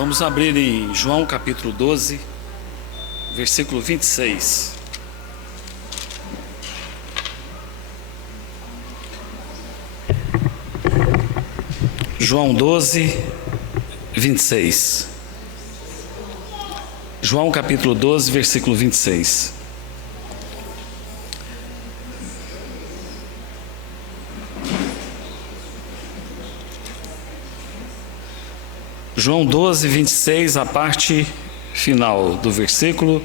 Vamos abrir em João capítulo 12, versículo 26. João 12, 26. João capítulo 12, versículo 26. João 12, 26, a parte final do versículo,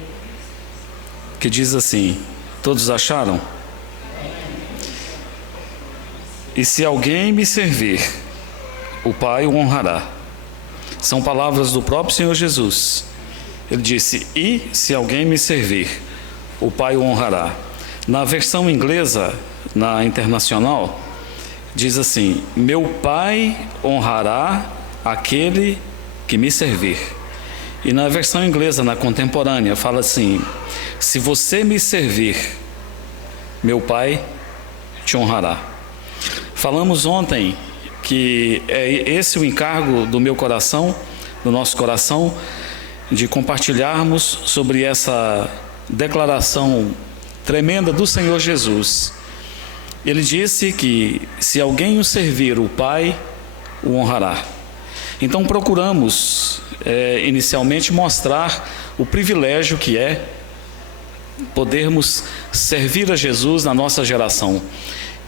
que diz assim: todos acharam? E se alguém me servir, o Pai o honrará. São palavras do próprio Senhor Jesus. Ele disse: e se alguém me servir, o Pai o honrará. Na versão inglesa, na internacional, diz assim: meu Pai honrará aquele que me servir. E na versão inglesa, na contemporânea, fala assim: se você me servir, meu Pai te honrará. Falamos ontem que é esse o encargo do meu coração, do nosso coração, de compartilharmos sobre essa declaração tremenda do Senhor Jesus. Ele disse que se alguém o servir, o Pai o honrará. Então procuramos inicialmente mostrar o privilégio que é podermos servir a Jesus na nossa geração.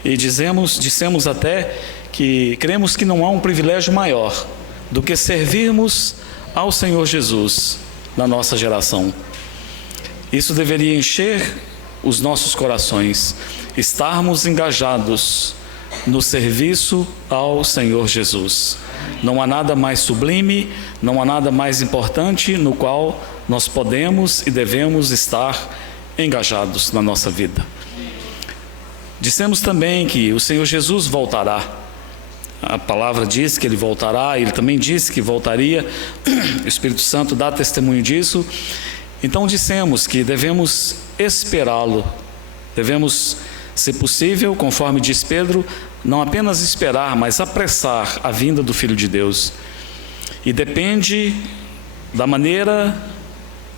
E dissemos até que cremos que não há um privilégio maior do que servirmos ao Senhor Jesus na nossa geração. Isso deveria encher os nossos corações, estarmos engajados no serviço ao Senhor Jesus. Não há nada mais sublime, não há nada mais importante no qual nós podemos e devemos estar engajados na nossa vida. Dissemos também que o Senhor Jesus voltará. A palavra diz que Ele voltará, Ele também disse que voltaria, o Espírito Santo dá testemunho disso. Então dissemos que devemos esperá-lo, devemos, se possível, conforme diz Pedro, não apenas esperar, mas apressar a vinda do Filho de Deus. E depende da maneira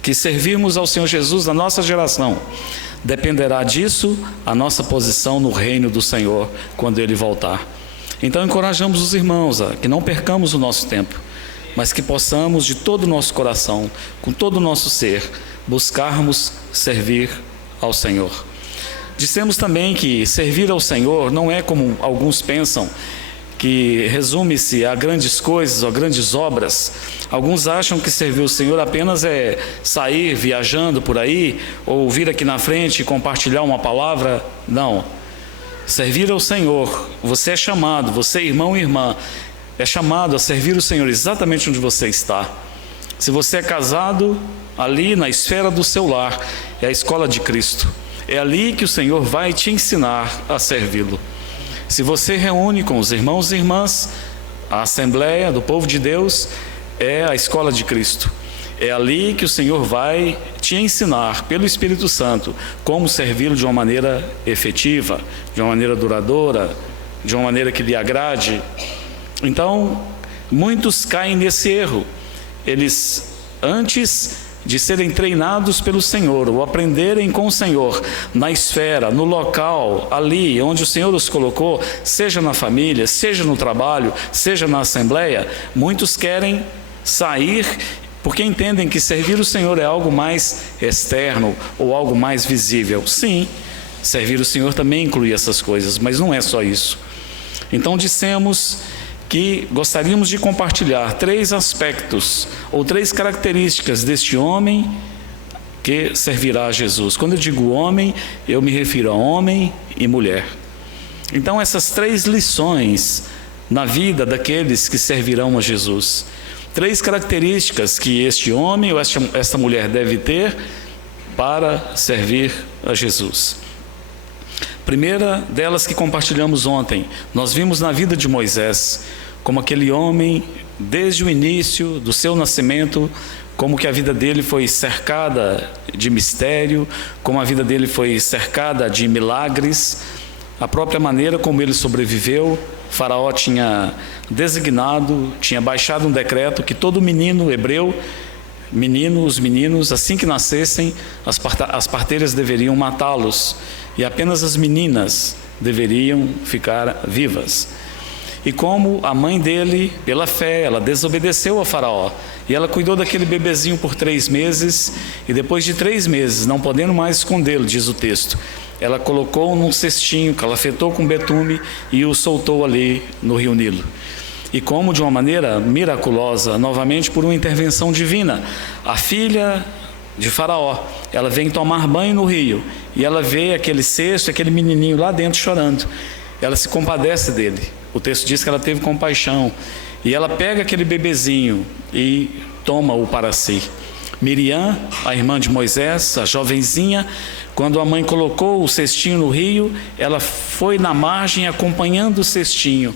que servirmos ao Senhor Jesus na nossa geração. Dependerá disso a nossa posição no reino do Senhor quando Ele voltar. Então encorajamos os irmãos a que não percamos o nosso tempo, mas que possamos de todo o nosso coração, com todo o nosso ser, buscarmos servir ao Senhor. Dissemos também que servir ao Senhor não é como alguns pensam, que resume-se a grandes coisas, a grandes obras. Alguns acham que servir o Senhor apenas é sair viajando por aí, ou vir aqui na frente e compartilhar uma palavra. Não. Servir ao Senhor, você é chamado, você irmão e irmã, é chamado a servir o Senhor exatamente onde você está. Se você é casado, ali na esfera do seu lar, é a escola de Cristo. É ali que o Senhor vai te ensinar a servi-lo. Se você reúne com os irmãos e irmãs, a Assembleia do Povo de Deus é a escola de Cristo. É ali que o Senhor vai te ensinar, pelo Espírito Santo, como servi-lo de uma maneira efetiva, de uma maneira duradoura, de uma maneira que lhe agrade. Então, muitos caem nesse erro. Eles, antes de serem treinados pelo Senhor, ou aprenderem com o Senhor, na esfera, no local, ali onde o Senhor os colocou, seja na família, seja no trabalho, seja na Assembleia, muitos querem sair porque entendem que servir o Senhor é algo mais externo ou algo mais visível. Sim, servir o Senhor também inclui essas coisas, mas não é só isso. Então dissemos que gostaríamos de compartilhar 3 aspectos ou 3 características deste homem que servirá a Jesus. Quando eu digo homem, eu me refiro a homem e mulher. Então essas 3 lições na vida daqueles que servirão a Jesus. 3 características que este homem ou esta mulher deve ter para servir a Jesus. Primeira delas que compartilhamos ontem, nós vimos na vida de Moisés, como aquele homem, desde o início do seu nascimento, como que a vida dele foi cercada de mistério, como a vida dele foi cercada de milagres, a própria maneira como ele sobreviveu, Faraó tinha designado, tinha baixado um decreto que todo menino hebreu, os meninos, assim que nascessem, as parteiras deveriam matá-los, e apenas as meninas deveriam ficar vivas. E como a mãe dele, pela fé, ela desobedeceu a Faraó, e ela cuidou daquele bebezinho por 3 meses, e depois de 3 meses, não podendo mais escondê-lo, diz o texto, ela colocou num cestinho, calafetou com betume e o soltou ali no rio Nilo. E como de uma maneira miraculosa, novamente por uma intervenção divina, a filha de Faraó, ela vem tomar banho no rio, e ela vê aquele cesto, aquele menininho lá dentro chorando. Ela se compadece dele. O texto diz que ela teve compaixão, e ela pega aquele bebezinho e toma-o para si. Miriam, a irmã de Moisés, a jovenzinha, quando a mãe colocou o cestinho no rio, ela foi na margem acompanhando o cestinho,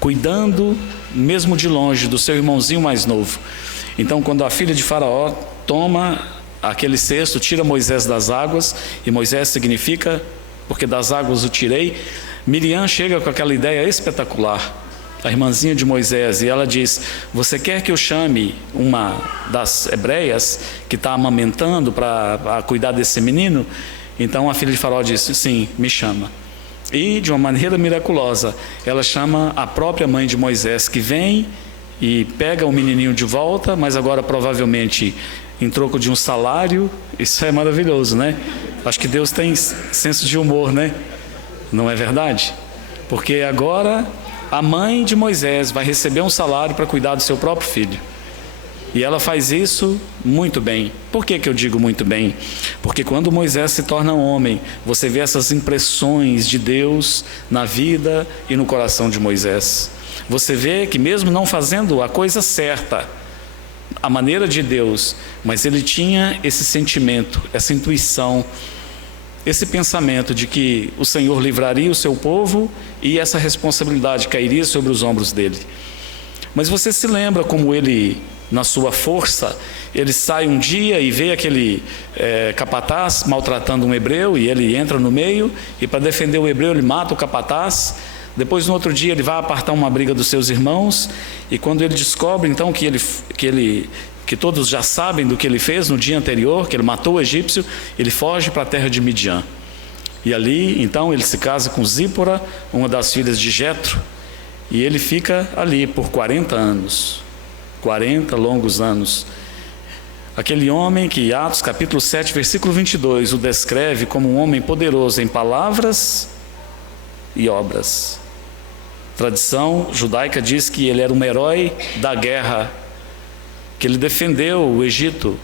cuidando, mesmo de longe, do seu irmãozinho mais novo. Então, quando a filha de Faraó toma aquele cesto, tira Moisés das águas, e Moisés significa, porque das águas o tirei, Miriam chega com aquela ideia espetacular, a irmãzinha de Moisés, e ela diz: você quer que eu chame uma das hebreias que está amamentando para cuidar desse menino? Então a filha de Faraó disse: sim, me chama. E de uma maneira miraculosa, ela chama a própria mãe de Moisés, que vem e pega o menininho de volta, mas agora provavelmente em troco de um salário. Isso é maravilhoso, né? Acho que Deus tem senso de humor, né? Não é verdade? Porque agora a mãe de Moisés vai receber um salário para cuidar do seu próprio filho. E ela faz isso muito bem. Por que eu digo muito bem? Porque quando Moisés se torna homem, você vê essas impressões de Deus na vida e no coração de Moisés. Você vê que mesmo não fazendo a coisa certa, a maneira de Deus, mas ele tinha esse sentimento, essa intuição, esse pensamento de que o Senhor livraria o seu povo e essa responsabilidade cairia sobre os ombros dele. Mas você se lembra como ele, na sua força, ele sai um dia e vê aquele capataz maltratando um hebreu, e ele entra no meio, e para defender o hebreu ele mata o capataz. Depois, no outro dia, ele vai apartar uma briga dos seus irmãos, e quando ele descobre então que todos já sabem do que ele fez no dia anterior, que ele matou o egípcio, ele foge para a terra de Midian. E ali, então, ele se casa com Zípora, uma das filhas de Jetro, e ele fica ali por 40 anos, 40 longos anos. Aquele homem que Atos capítulo 7, versículo 22, o descreve como um homem poderoso em palavras e obras. A tradição judaica diz que ele era um herói da guerra, que ele defendeu o Egito,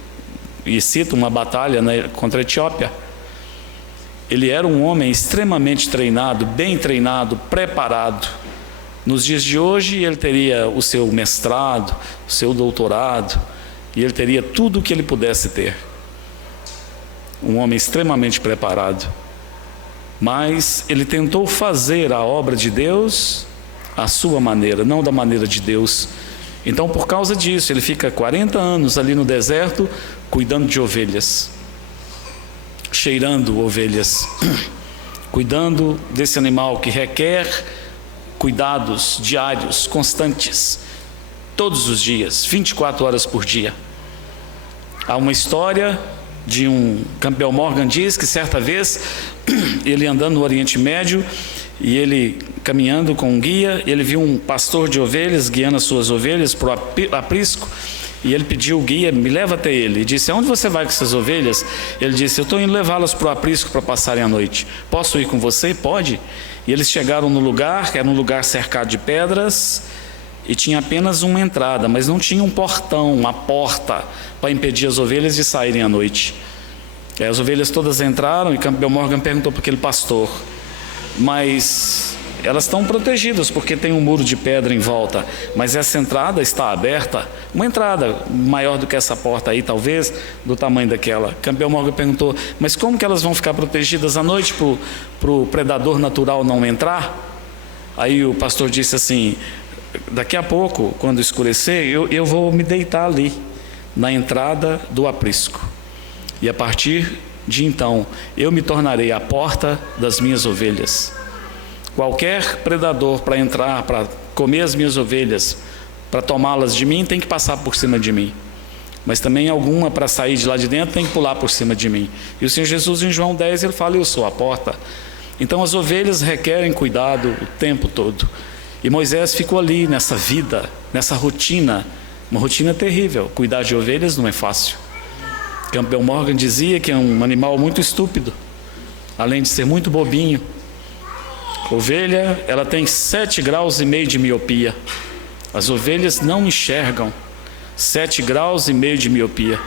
e cita uma batalha contra a Etiópia. Ele era um homem extremamente treinado, bem treinado, preparado. Nos dias de hoje ele teria o seu mestrado, o seu doutorado, e ele teria tudo o que ele pudesse ter. Um homem extremamente preparado. Mas ele tentou fazer a obra de Deus à sua maneira, não da maneira de Deus. Então, por causa disso, ele fica 40 anos ali no deserto, cuidando de ovelhas, cheirando ovelhas, cuidando desse animal que requer cuidados diários, constantes, todos os dias, 24 horas por dia. Há uma história de Campbell Morgan diz que certa vez, ele andando no Oriente Médio, e ele caminhando com um guia, ele viu um pastor de ovelhas guiando as suas ovelhas para o aprisco, e ele pediu o guia: me leva até ele. E disse: aonde você vai com essas ovelhas? Ele disse: eu estou indo levá-las para o aprisco para passarem a noite. Posso ir com você? Pode. E eles chegaram no lugar, que era um lugar cercado de pedras, e tinha apenas uma entrada, mas não tinha um portão, uma porta, para impedir as ovelhas de saírem à noite. E as ovelhas todas entraram, e Campbell Morgan perguntou para aquele pastor: mas elas estão protegidas porque tem um muro de pedra em volta, mas essa entrada está aberta? Uma entrada maior do que essa porta aí, talvez, do tamanho daquela. Campbell Morgan perguntou: mas como que elas vão ficar protegidas à noite para o predador natural não entrar? Aí o pastor disse assim: daqui a pouco, quando escurecer, eu vou me deitar ali, na entrada do aprisco, e a partir de então, eu me tornarei a porta das minhas ovelhas. Qualquer predador para entrar, para comer as minhas ovelhas, para tomá-las de mim, tem que passar por cima de mim. Mas também alguma para sair de lá de dentro tem que pular por cima de mim. E o Senhor Jesus em João 10, ele fala: eu sou a porta. Então as ovelhas requerem cuidado o tempo todo. E Moisés ficou ali nessa vida, nessa rotina, uma rotina terrível. Cuidar de ovelhas não é fácil. Campbell Morgan dizia que é um animal muito estúpido, além de ser muito bobinho. Ovelha, ela tem 7,5 graus de miopia. As ovelhas não enxergam. 7,5 graus de miopia.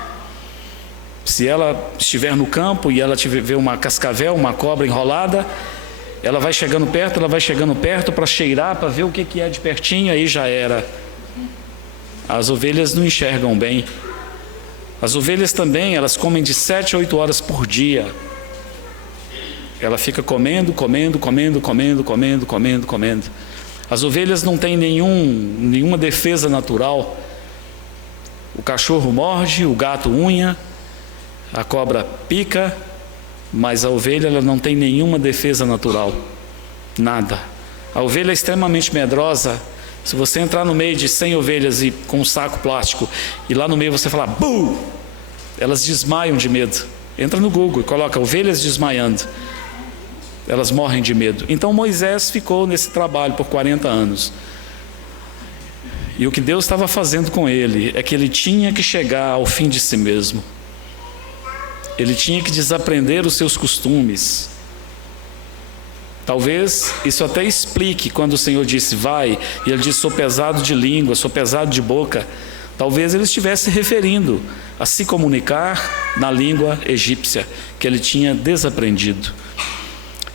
Se ela estiver no campo e ela ver uma cascavel, uma cobra enrolada, ela vai chegando perto para cheirar, para ver o que é de pertinho, aí já era. As ovelhas não enxergam bem. As ovelhas também, elas comem de 7 a 8 horas por dia. Ela fica comendo. As ovelhas não têm nenhuma defesa natural. O cachorro morde, o gato unha, a cobra pica, mas a ovelha ela não tem nenhuma defesa natural. Nada. A ovelha é extremamente medrosa. Se você entrar no meio de 100 ovelhas e com um saco plástico, e lá no meio você falar "bu", elas desmaiam de medo. Entra no Google e coloca ovelhas desmaiando. Elas morrem de medo. Então Moisés ficou nesse trabalho por 40 anos. E o que Deus estava fazendo com ele é que ele tinha que chegar ao fim de si mesmo. Ele tinha que desaprender os seus costumes. Talvez isso até explique quando o Senhor disse vai, e ele disse sou pesado de língua, sou pesado de boca. Talvez ele estivesse referindo a se comunicar na língua egípcia, que ele tinha desaprendido.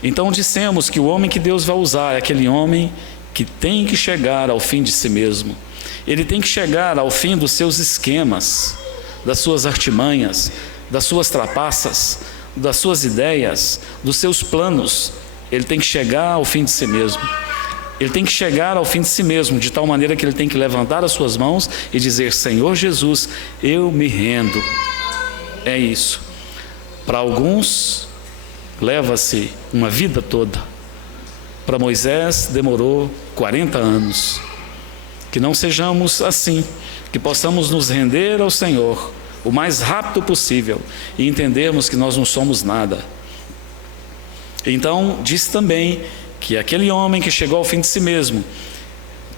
Então dissemos que o homem que Deus vai usar é aquele homem que tem que chegar ao fim de si mesmo. Ele tem que chegar ao fim dos seus esquemas, das suas artimanhas, das suas trapaças, das suas ideias, dos seus planos. Ele tem que chegar ao fim de si mesmo. Ele tem que chegar ao fim de si mesmo, de tal maneira que ele tem que levantar as suas mãos e dizer: Senhor Jesus, eu me rendo. É isso. Para alguns, leva-se uma vida toda. Para Moisés, demorou 40 anos. Que não sejamos assim, que possamos nos render ao Senhor o mais rápido possível e entendermos que nós não somos nada. Então, diz também que aquele homem que chegou ao fim de si mesmo,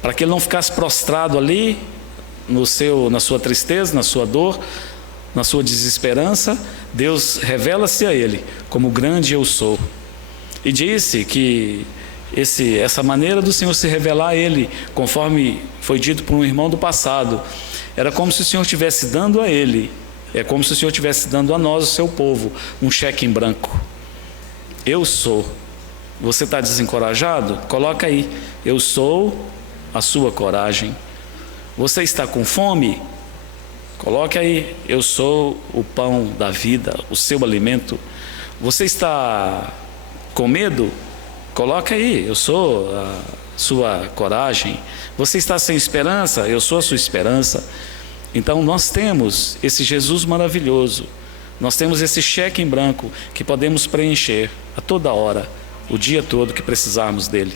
para que ele não ficasse prostrado ali, na sua tristeza, na sua dor, na sua desesperança, Deus revela-se a ele como grande eu sou. E disse que essa maneira do Senhor se revelar a ele, conforme foi dito por um irmão do passado, era como se o Senhor estivesse dando a ele, é como se o Senhor estivesse dando a nós, o seu povo, um cheque em branco. Eu sou. Você está desencorajado? Coloca aí, eu sou a sua coragem. Você está com fome? Coloque aí, eu sou o pão da vida, o seu alimento. Você está com medo? Coloca aí, eu sou a sua coragem. Você está sem esperança? Eu sou a sua esperança. Então nós temos esse Jesus maravilhoso, nós temos esse cheque em branco que podemos preencher a toda hora, o dia todo que precisarmos dele.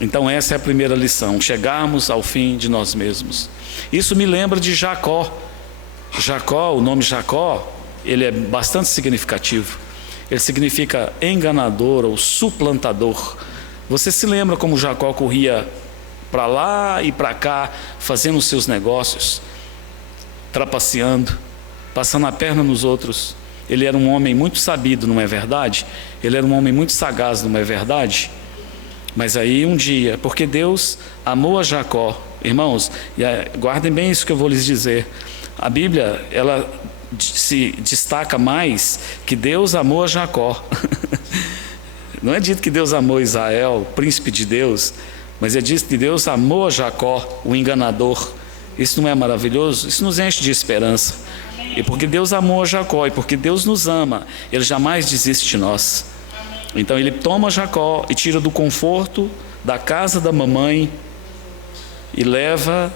Então essa é a primeira lição, chegarmos ao fim de nós mesmos. Isso me lembra de Jacó. Jacó, o nome Jacó, ele é bastante significativo. Ele significa enganador ou suplantador. Você se lembra como Jacó corria para lá e para cá, fazendo os seus negócios, trapaceando, passando a perna nos outros. Ele era um homem muito sabido, não é verdade? Ele era um homem muito sagaz, não é verdade? Mas aí um dia, porque Deus amou a Jacó, irmãos, guardem bem isso que eu vou lhes dizer. A Bíblia, ela se destaca mais que Deus amou a Jacó. Não é dito que Deus amou Israel, príncipe de Deus, mas é dito que Deus amou a Jacó, o enganador. Isso não é maravilhoso? Isso nos enche de esperança. E porque Deus amou a Jacó, e porque Deus nos ama, Ele jamais desiste de nós. Então Ele toma Jacó e tira do conforto da casa da mamãe e leva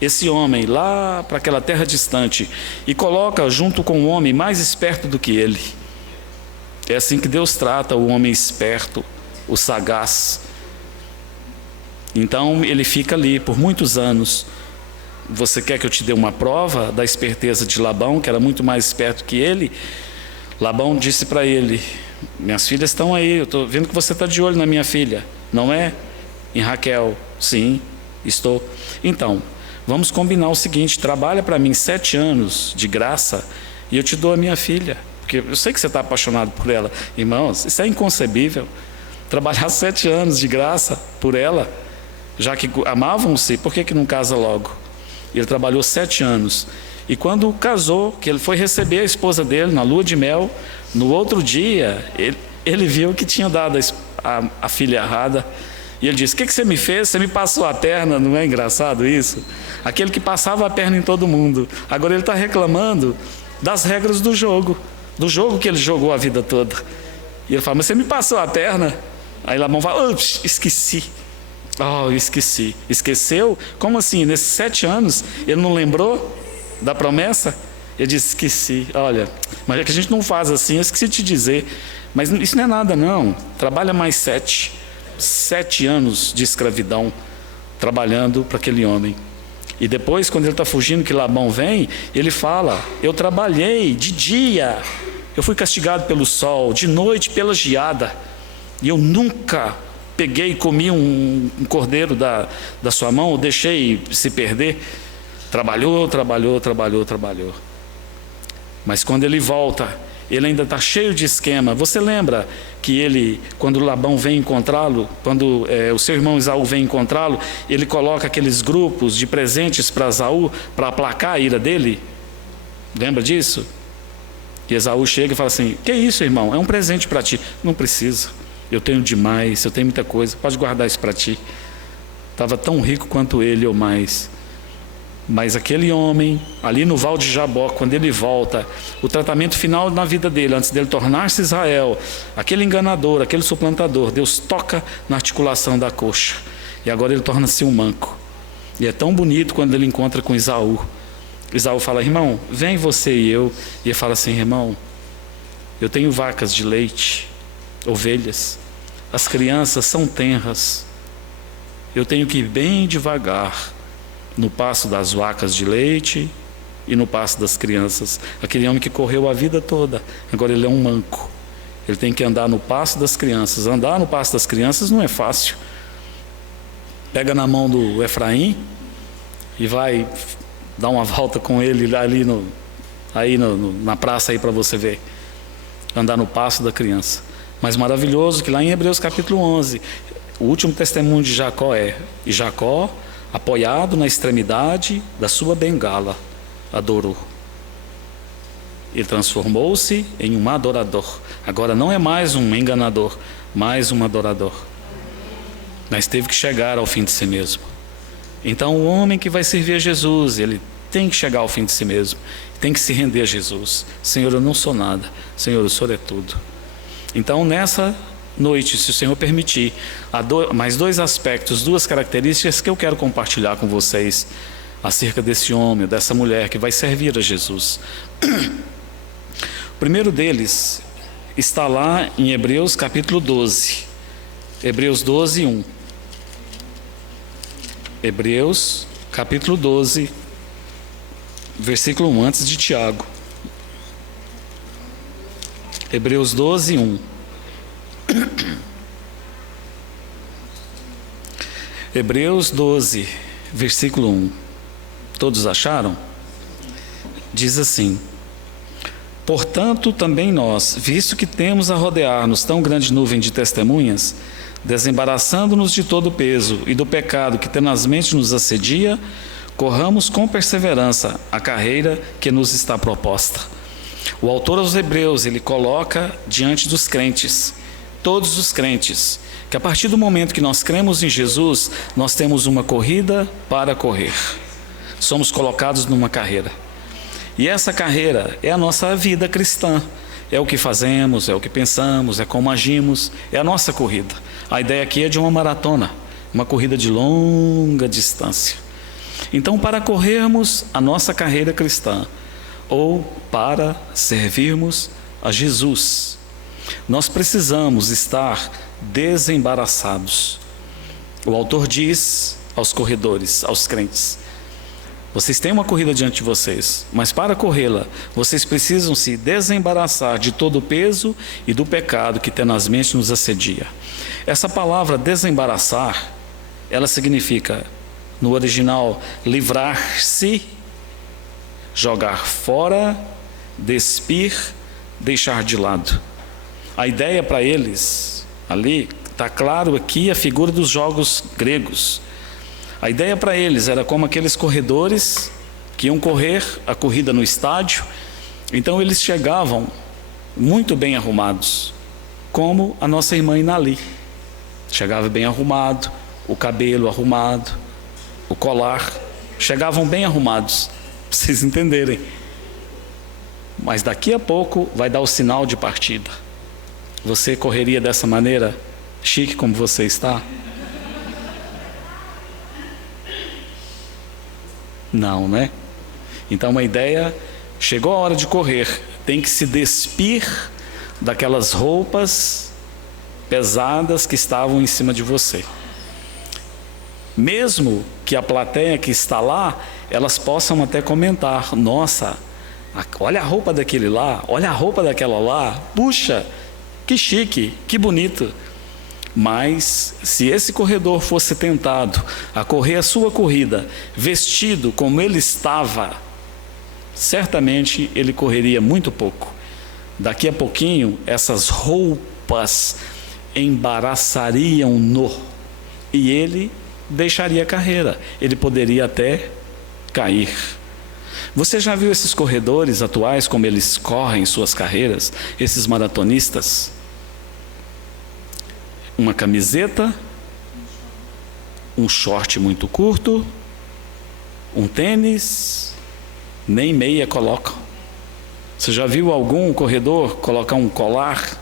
esse homem lá para aquela terra distante e coloca junto com um homem mais esperto do que ele. É assim que Deus trata o homem esperto, o sagaz. Então ele fica ali por muitos anos. Você quer que eu te dê uma prova da esperteza de Labão, que era muito mais esperto que ele? Labão disse para ele: minhas filhas estão aí, eu estou vendo que você está de olho na minha filha, não é? Em Raquel. Sim, estou. Então, vamos combinar o seguinte: trabalha para mim 7 anos de graça e eu te dou a minha filha, porque eu sei que você está apaixonado por ela. Irmãos, isso é inconcebível. Trabalhar 7 anos de graça por ela, já que amavam-se, por que não casa logo? Ele trabalhou 7 anos. E quando casou, que ele foi receber a esposa dele na lua de mel, no outro dia, ele viu que tinha dado a filha errada. E ele disse: o que você me fez? Você me passou a perna. Não é engraçado isso? Aquele que passava a perna em todo mundo. Agora ele está reclamando das regras do jogo que ele jogou a vida toda. E ele fala: mas você me passou a perna? Aí Labão fala: ups, esqueci. Oh, esqueci. Esqueceu? Como assim? Nesses 7 anos ele não lembrou da promessa? Ele disse: esqueci. Olha, mas é que a gente não faz assim, eu esqueci de te dizer. Mas isso não é nada não. Trabalha mais 7 anos de escravidão trabalhando para aquele homem. E depois, quando ele está fugindo, que Labão vem, ele fala: eu trabalhei de dia, eu fui castigado pelo sol, de noite pela geada, e eu nunca peguei e comi um cordeiro da sua mão, ou deixei se perder. Trabalhou. Mas quando ele volta, ele ainda está cheio de esquema. Você lembra que ele, quando Labão vem encontrá-lo, quando o seu irmão Esaú vem encontrá-lo, ele coloca aqueles grupos de presentes para Esaú, para aplacar a ira dele? Lembra disso? E Esaú chega e fala assim: que isso, irmão? É um presente para ti. Não precisa, eu tenho demais, eu tenho muita coisa, pode guardar isso para ti. Estava tão rico quanto ele ou mais. Mas aquele homem, ali no Val de Jabó, quando ele volta, o tratamento final na vida dele, antes dele tornar-se Israel, aquele enganador, aquele suplantador, Deus toca na articulação da coxa. E agora ele torna-se um manco. E é tão bonito quando ele encontra com Esaú. Esaú fala: irmão, vem você e eu. E ele fala assim: irmão, eu tenho vacas de leite, ovelhas, as crianças são tenras, eu tenho que ir bem devagar no passo das vacas de leite e no passo das crianças. Aquele homem que correu a vida toda, agora ele é um manco. Ele tem que andar no passo das crianças. Andar no passo das crianças não é fácil. Pega na mão do Efraim e vai dar uma volta com ele ali na praça aí para você ver. Andar no passo da criança. Mas maravilhoso que lá em Hebreus capítulo 11, o último testemunho de Jacó e Jacó, apoiado na extremidade da sua bengala, adorou. Ele transformou-se em um adorador. Agora não é mais um enganador, mais um adorador. Mas teve que chegar ao fim de si mesmo. Então o homem que vai servir a Jesus, ele tem que chegar ao fim de si mesmo, tem que se render a Jesus. Senhor, eu não sou nada, Senhor, o Senhor é tudo. Então nessa noite, se o Senhor permitir, há mais 2 aspectos, 2 características que eu quero compartilhar com vocês acerca desse homem, dessa mulher que vai servir a Jesus. O primeiro deles está lá em Hebreus capítulo 12. Hebreus 12, 1. Hebreus capítulo 12, versículo 1, antes de Tiago. Hebreus 12, 1. Hebreus 12, versículo 1. Todos acharam? Diz assim: portanto também nós, visto que temos a rodear-nos tão grande nuvem de testemunhas, desembaraçando-nos de todo o peso e do pecado que tenazmente nos assedia, corramos com perseverança a carreira que nos está proposta. O autor aos Hebreus, ele coloca diante dos crentes, todos os crentes, que a partir do momento que nós cremos em Jesus, nós temos uma corrida para correr. Somos colocados numa carreira. E essa carreira é a nossa vida cristã. É o que fazemos, é o que pensamos, é como agimos, é a nossa corrida. A ideia aqui é de uma maratona, uma corrida de longa distância. Então, para corrermos a nossa carreira cristã, ou para servirmos a Jesus, nós precisamos estar desembaraçados. O autor diz aos corredores, aos crentes: vocês têm uma corrida diante de vocês, mas para corrê-la, vocês precisam se desembaraçar de todo o peso e do pecado que tenazmente nos assedia. Essa palavra desembaraçar, ela significa, no original, livrar-se, jogar fora, despir, deixar de lado. A ideia para eles, ali, está claro aqui a figura dos jogos gregos. A ideia para eles era como aqueles corredores que iam correr a corrida no estádio. Então eles chegavam muito bem arrumados, como a nossa irmã Inali. Chegava bem arrumado, o cabelo arrumado, o colar. Chegavam bem arrumados, para vocês entenderem. Mas daqui a pouco vai dar o sinal de partida. Você correria dessa maneira, chique como você está? Não, né? Então uma ideia, chegou a hora de correr, tem que se despir daquelas roupas pesadas que estavam em cima de você. Mesmo que a plateia que está lá, elas possam até comentar: nossa, olha a roupa daquele lá, olha a roupa daquela lá, puxa, que chique, que bonito. Mas se esse corredor fosse tentado a correr a sua corrida vestido como ele estava, certamente ele correria muito pouco. Daqui a pouquinho essas roupas embaraçariam-no e ele deixaria a carreira, ele poderia até cair. Você já viu esses corredores atuais, como eles correm suas carreiras, esses maratonistas? Uma camiseta, um short muito curto, um tênis, nem meia colocam. Você já viu algum corredor colocar um colar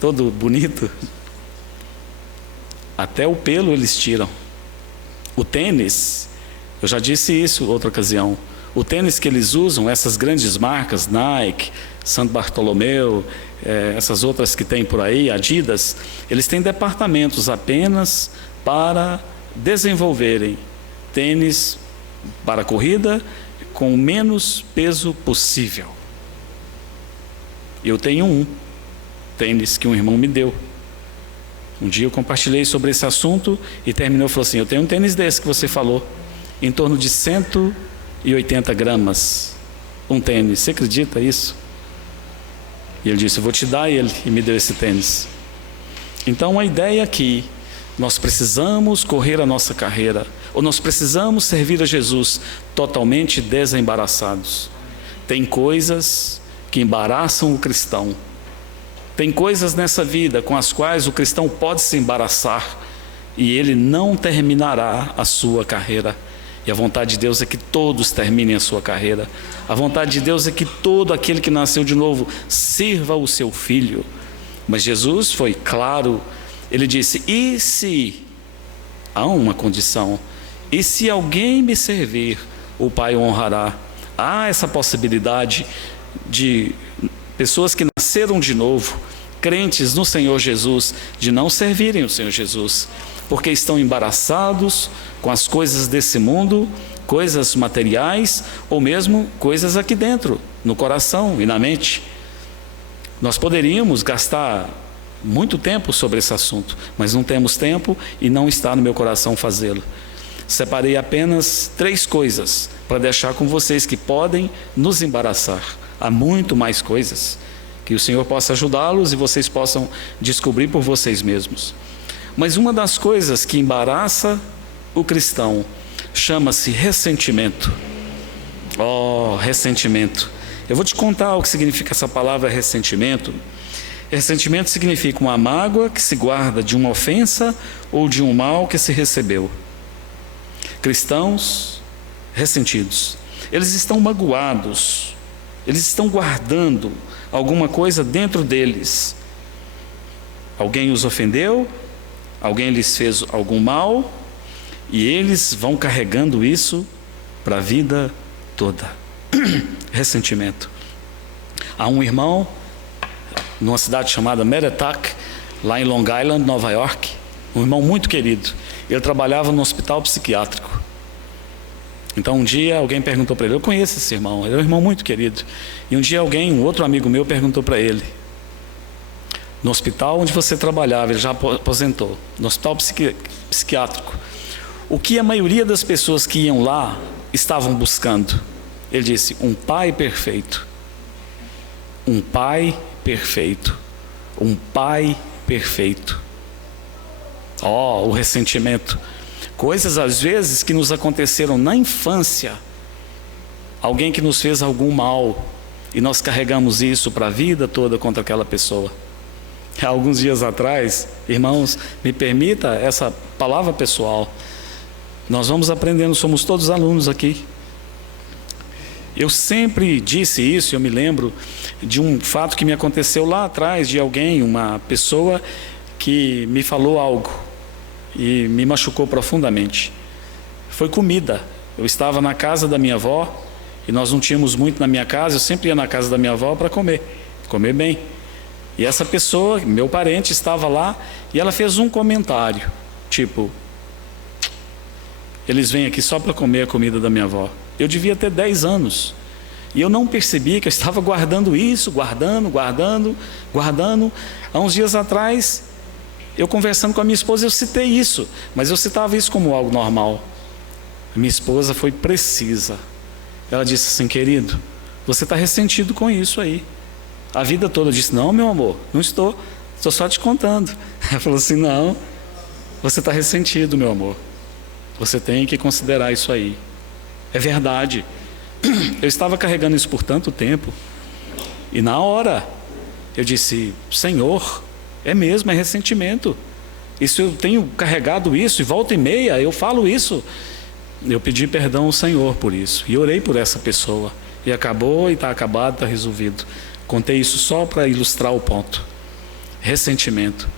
todo bonito? Até o pelo eles tiram. O tênis, eu já disse isso em outra ocasião, o tênis que eles usam, essas grandes marcas, Nike, Santo Bartolomeu, essas outras que tem por aí, Adidas, eles têm departamentos apenas para desenvolverem tênis para corrida com o menos peso possível. Eu tenho um tênis que um irmão me deu. Um dia eu compartilhei sobre esse assunto e terminou e falou assim: eu tenho um tênis desse que você falou, em torno de 180 gramas, um tênis, você acredita isso? E ele disse: eu vou te dar ele, e me deu esse tênis. Então a ideia aqui, nós precisamos correr a nossa carreira, ou nós precisamos servir a Jesus totalmente desembaraçados. Tem coisas que embaraçam o cristão, tem coisas nessa vida com as quais o cristão pode se embaraçar e ele não terminará a sua carreira. E a vontade de Deus é que todos terminem a sua carreira. A vontade de Deus é que todo aquele que nasceu de novo sirva o seu filho. Mas Jesus foi claro, ele disse: e se, há uma condição, e se alguém me servir, o Pai o honrará. Há essa possibilidade de pessoas que nasceram de novo, crentes no Senhor Jesus, de não servirem o Senhor Jesus, porque estão embaraçados com as coisas desse mundo, coisas materiais, ou mesmo coisas aqui dentro, no coração e na mente. Nós poderíamos gastar muito tempo sobre esse assunto, mas não temos tempo e não está no meu coração fazê-lo. Separei apenas 3 coisas para deixar com vocês que podem nos embaraçar. Há muito mais coisas, que o Senhor possa ajudá-los e vocês possam descobrir por vocês mesmos. Mas uma das coisas que embaraça o cristão chama-se ressentimento. Oh, ressentimento. Eu vou te contar o que significa essa palavra ressentimento. Ressentimento significa uma mágoa que se guarda de uma ofensa ou de um mal que se recebeu. Cristãos ressentidos, eles estão magoados, eles estão guardando alguma coisa dentro deles. Alguém os ofendeu, alguém lhes fez algum mal, e eles vão carregando isso para a vida toda. Ressentimento. Há um irmão numa cidade chamada Merrimack, lá em Long Island, Nova York. Um irmão muito querido. Ele trabalhava no hospital psiquiátrico. Então um dia alguém perguntou para ele, eu conheço esse irmão, ele é um irmão muito querido. E um dia um outro amigo meu perguntou para ele, no hospital onde você trabalhava, ele já aposentou, no hospital psiquiátrico, o que a maioria das pessoas que iam lá estavam buscando? Ele disse, um pai perfeito. Um pai perfeito. Um pai perfeito. O ressentimento. Coisas às vezes que nos aconteceram na infância. Alguém que nos fez algum mal e nós carregamos isso para a vida toda contra aquela pessoa. Há alguns dias atrás, irmãos, me permita essa palavra pessoal. Nós vamos aprendendo, somos todos alunos aqui. Eu sempre disse isso, eu me lembro de um fato que me aconteceu lá atrás, de alguém, uma pessoa que me falou algo e me machucou profundamente. Foi comida. Eu estava na casa da minha avó e nós não tínhamos muito na minha casa, eu sempre ia na casa da minha avó para comer bem. E essa pessoa, meu parente, estava lá e ela fez um comentário, tipo, eles vêm aqui só para comer a comida da minha avó. Eu devia ter 10 anos. E eu não percebi que eu estava guardando isso, guardando. Há uns dias atrás, eu conversando com a minha esposa, eu citei isso, mas eu citava isso como algo normal. A minha esposa foi precisa. Ela disse assim, querido, você está ressentido com isso aí. A vida toda. Eu disse, não, meu amor, não estou só te contando. Ela falou assim, não, você está ressentido, meu amor. Você tem que considerar isso aí. É verdade. Eu estava carregando isso por tanto tempo. E na hora, eu disse, Senhor, é mesmo, é ressentimento. Isso eu tenho carregado isso, e volta e meia eu falo isso. Eu pedi perdão ao Senhor por isso. E orei por essa pessoa. E acabou, e está acabado, está resolvido. Contei isso só para ilustrar o ponto. Ressentimento.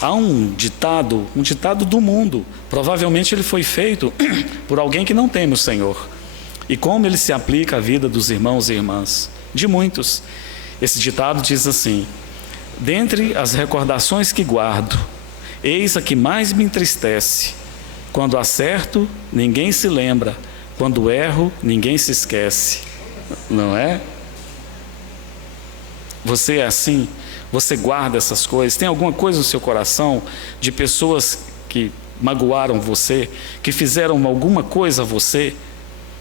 Há um ditado do mundo. Provavelmente ele foi feito por alguém que não teme o Senhor. E como ele se aplica à vida dos irmãos e irmãs? De muitos. Esse ditado diz assim, dentre as recordações que guardo, eis a que mais me entristece. Quando acerto, ninguém se lembra. Quando erro, ninguém se esquece. Não é? Você é assim? Você guarda essas coisas? Tem alguma coisa no seu coração de pessoas que magoaram você, que fizeram alguma coisa a você?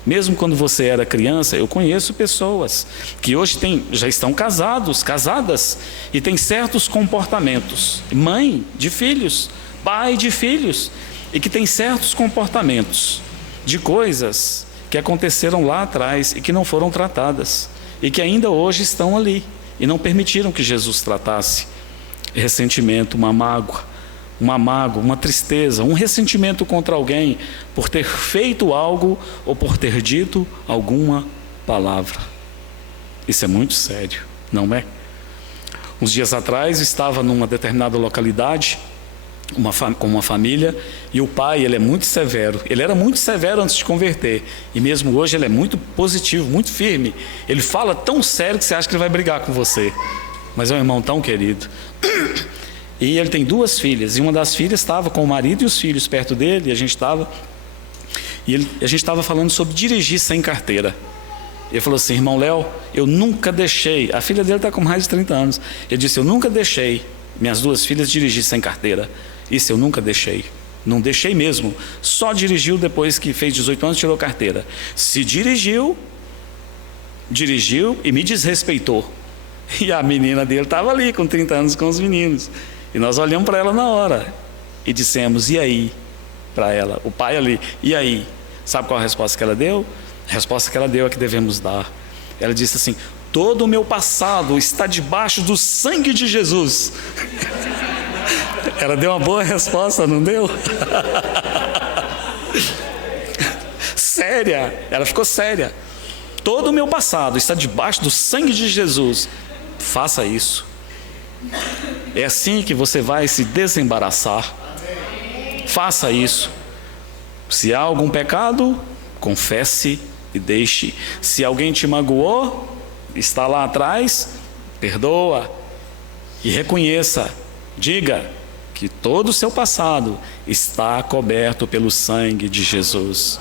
Mesmo quando você era criança, eu conheço pessoas que hoje já estão casadas, e têm certos comportamentos. Mãe de filhos, pai de filhos, e que têm certos comportamentos de coisas que aconteceram lá atrás e que não foram tratadas, e que ainda hoje estão ali, e não permitiram que Jesus tratasse. Ressentimento, uma mágoa, uma tristeza, um ressentimento contra alguém por ter feito algo ou por ter dito alguma palavra. Isso é muito sério, não é? Uns dias atrás, estava numa determinada localidade, com uma família, e o pai, ele é muito severo. Ele era muito severo antes de converter, e mesmo hoje ele é muito positivo, muito firme. Ele fala tão sério que você acha que ele vai brigar com você, mas é um irmão tão querido. E ele tem 2 filhas, e uma das filhas estava com o marido e os filhos perto dele, e a gente estava falando sobre dirigir sem carteira. Ele falou assim, irmão Léo, eu nunca deixei, a filha dele está com mais de 30 anos, ele disse, eu nunca deixei minhas 2 filhas dirigir sem carteira. Isso eu nunca deixei, não deixei mesmo, só dirigiu depois que fez 18 anos e tirou carteira. Se dirigiu e me desrespeitou, e a menina dele estava ali com 30 anos com os meninos, e nós olhamos para ela na hora e dissemos, e aí? Para ela, o pai ali, e aí? Sabe qual a resposta que ela deu? A resposta que ela deu é que devemos dar. Ela disse assim, todo o meu passado está debaixo do sangue de Jesus. Ela deu uma boa resposta, não deu? Séria, ela ficou séria. Todo o meu passado está debaixo do sangue de Jesus. Faça isso. É assim que você vai se desembaraçar. Faça isso. Se há algum pecado, confesse e deixe. Se alguém te magoou, está lá atrás, perdoa. e reconheça, diga que todo o seu passado está coberto pelo sangue de Jesus.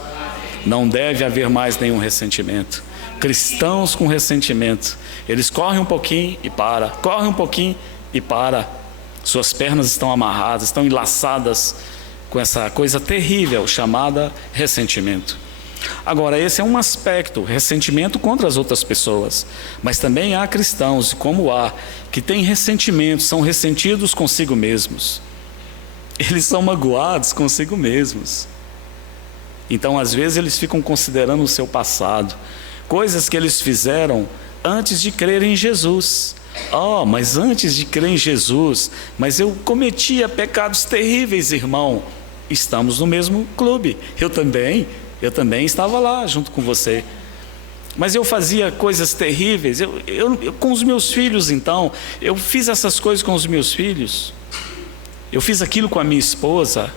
Não deve haver mais nenhum ressentimento. Cristãos com ressentimento, eles correm um pouquinho e para, correm um pouquinho e para. Suas pernas estão amarradas, estão enlaçadas com essa coisa terrível chamada ressentimento. Agora, esse é um aspecto, ressentimento contra as outras pessoas, mas também há cristãos, como há, que têm ressentimento, são ressentidos consigo mesmos. Eles são magoados consigo mesmos. Então, às vezes, eles ficam considerando o seu passado, coisas que eles fizeram antes de crer em Jesus. Mas antes de crer em Jesus, mas eu cometia pecados terríveis, irmão. Estamos no mesmo clube. Eu também estava lá junto com você. Mas eu fazia coisas terríveis. Eu com os meus filhos, então, eu fiz essas coisas com os meus filhos. Eu fiz aquilo com a minha esposa.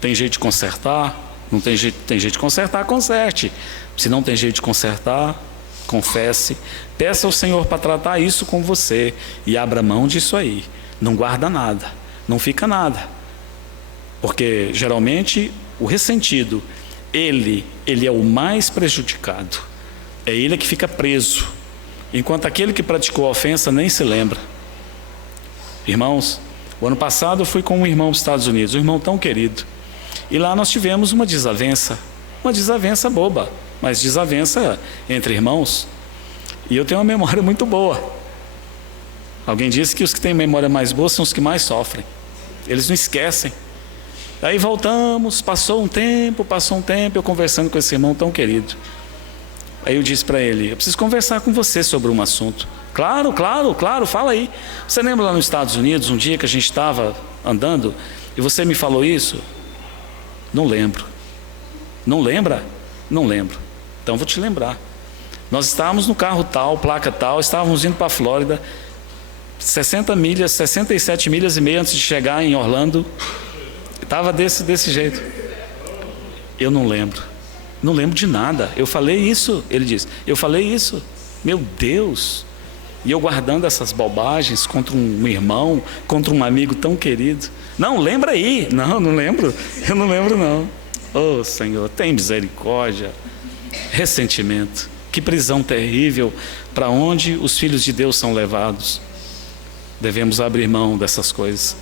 Tem jeito de consertar? Não tem jeito, tem jeito de consertar, conserte. Se não tem jeito de consertar, confesse. Peça ao Senhor para tratar isso com você e abra mão disso aí. Não guarda nada, não fica nada. Porque geralmente o ressentido, ele é o mais prejudicado. É ele que fica preso, enquanto aquele que praticou a ofensa nem se lembra. Irmãos, o ano passado eu fui com um irmão dos Estados Unidos, um irmão tão querido. E lá nós tivemos uma desavença boba, mas desavença entre irmãos. E eu tenho uma memória muito boa. Alguém disse que os que têm memória mais boa são os que mais sofrem. Eles não esquecem. Aí voltamos, passou um tempo, eu conversando com esse irmão tão querido. Aí eu disse para ele, eu preciso conversar com você sobre um assunto. Claro, fala aí. Você lembra lá nos Estados Unidos, um dia que a gente estava andando, e você me falou isso? Não lembro. Não lembra? Não lembro. Então vou te lembrar. Nós estávamos no carro tal, placa tal, estávamos indo para a Flórida, 60 milhas, 67 milhas e meia antes de chegar em Orlando. Estava desse jeito. Eu não lembro. Não lembro de nada. Eu falei isso. Ele disse, eu falei isso. Meu Deus. E eu guardando essas bobagens contra um irmão, contra um amigo tão querido. Não, lembra aí. Não lembro. Eu não lembro não. Oh Senhor, tem misericórdia. Ressentimento. Que prisão terrível para onde os filhos de Deus são levados. Devemos abrir mão dessas coisas.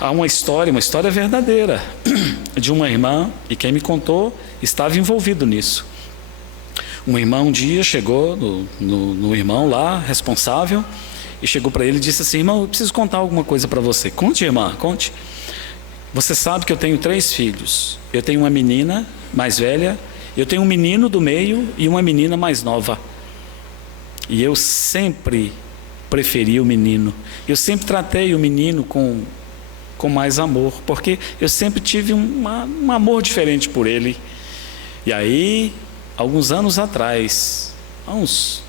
Há uma história verdadeira, de uma irmã, e quem me contou estava envolvido nisso. Uma irmã um dia chegou no irmão lá, responsável, e chegou para ele e disse assim, irmão, eu preciso contar alguma coisa para você. Conte, irmã, conte. Você sabe que eu tenho 3 filhos. Eu tenho uma menina mais velha, eu tenho um menino do meio e uma menina mais nova. E eu sempre preferi o menino. Eu sempre tratei o menino com mais amor, porque eu sempre tive um amor diferente por ele. E aí, alguns anos atrás, uns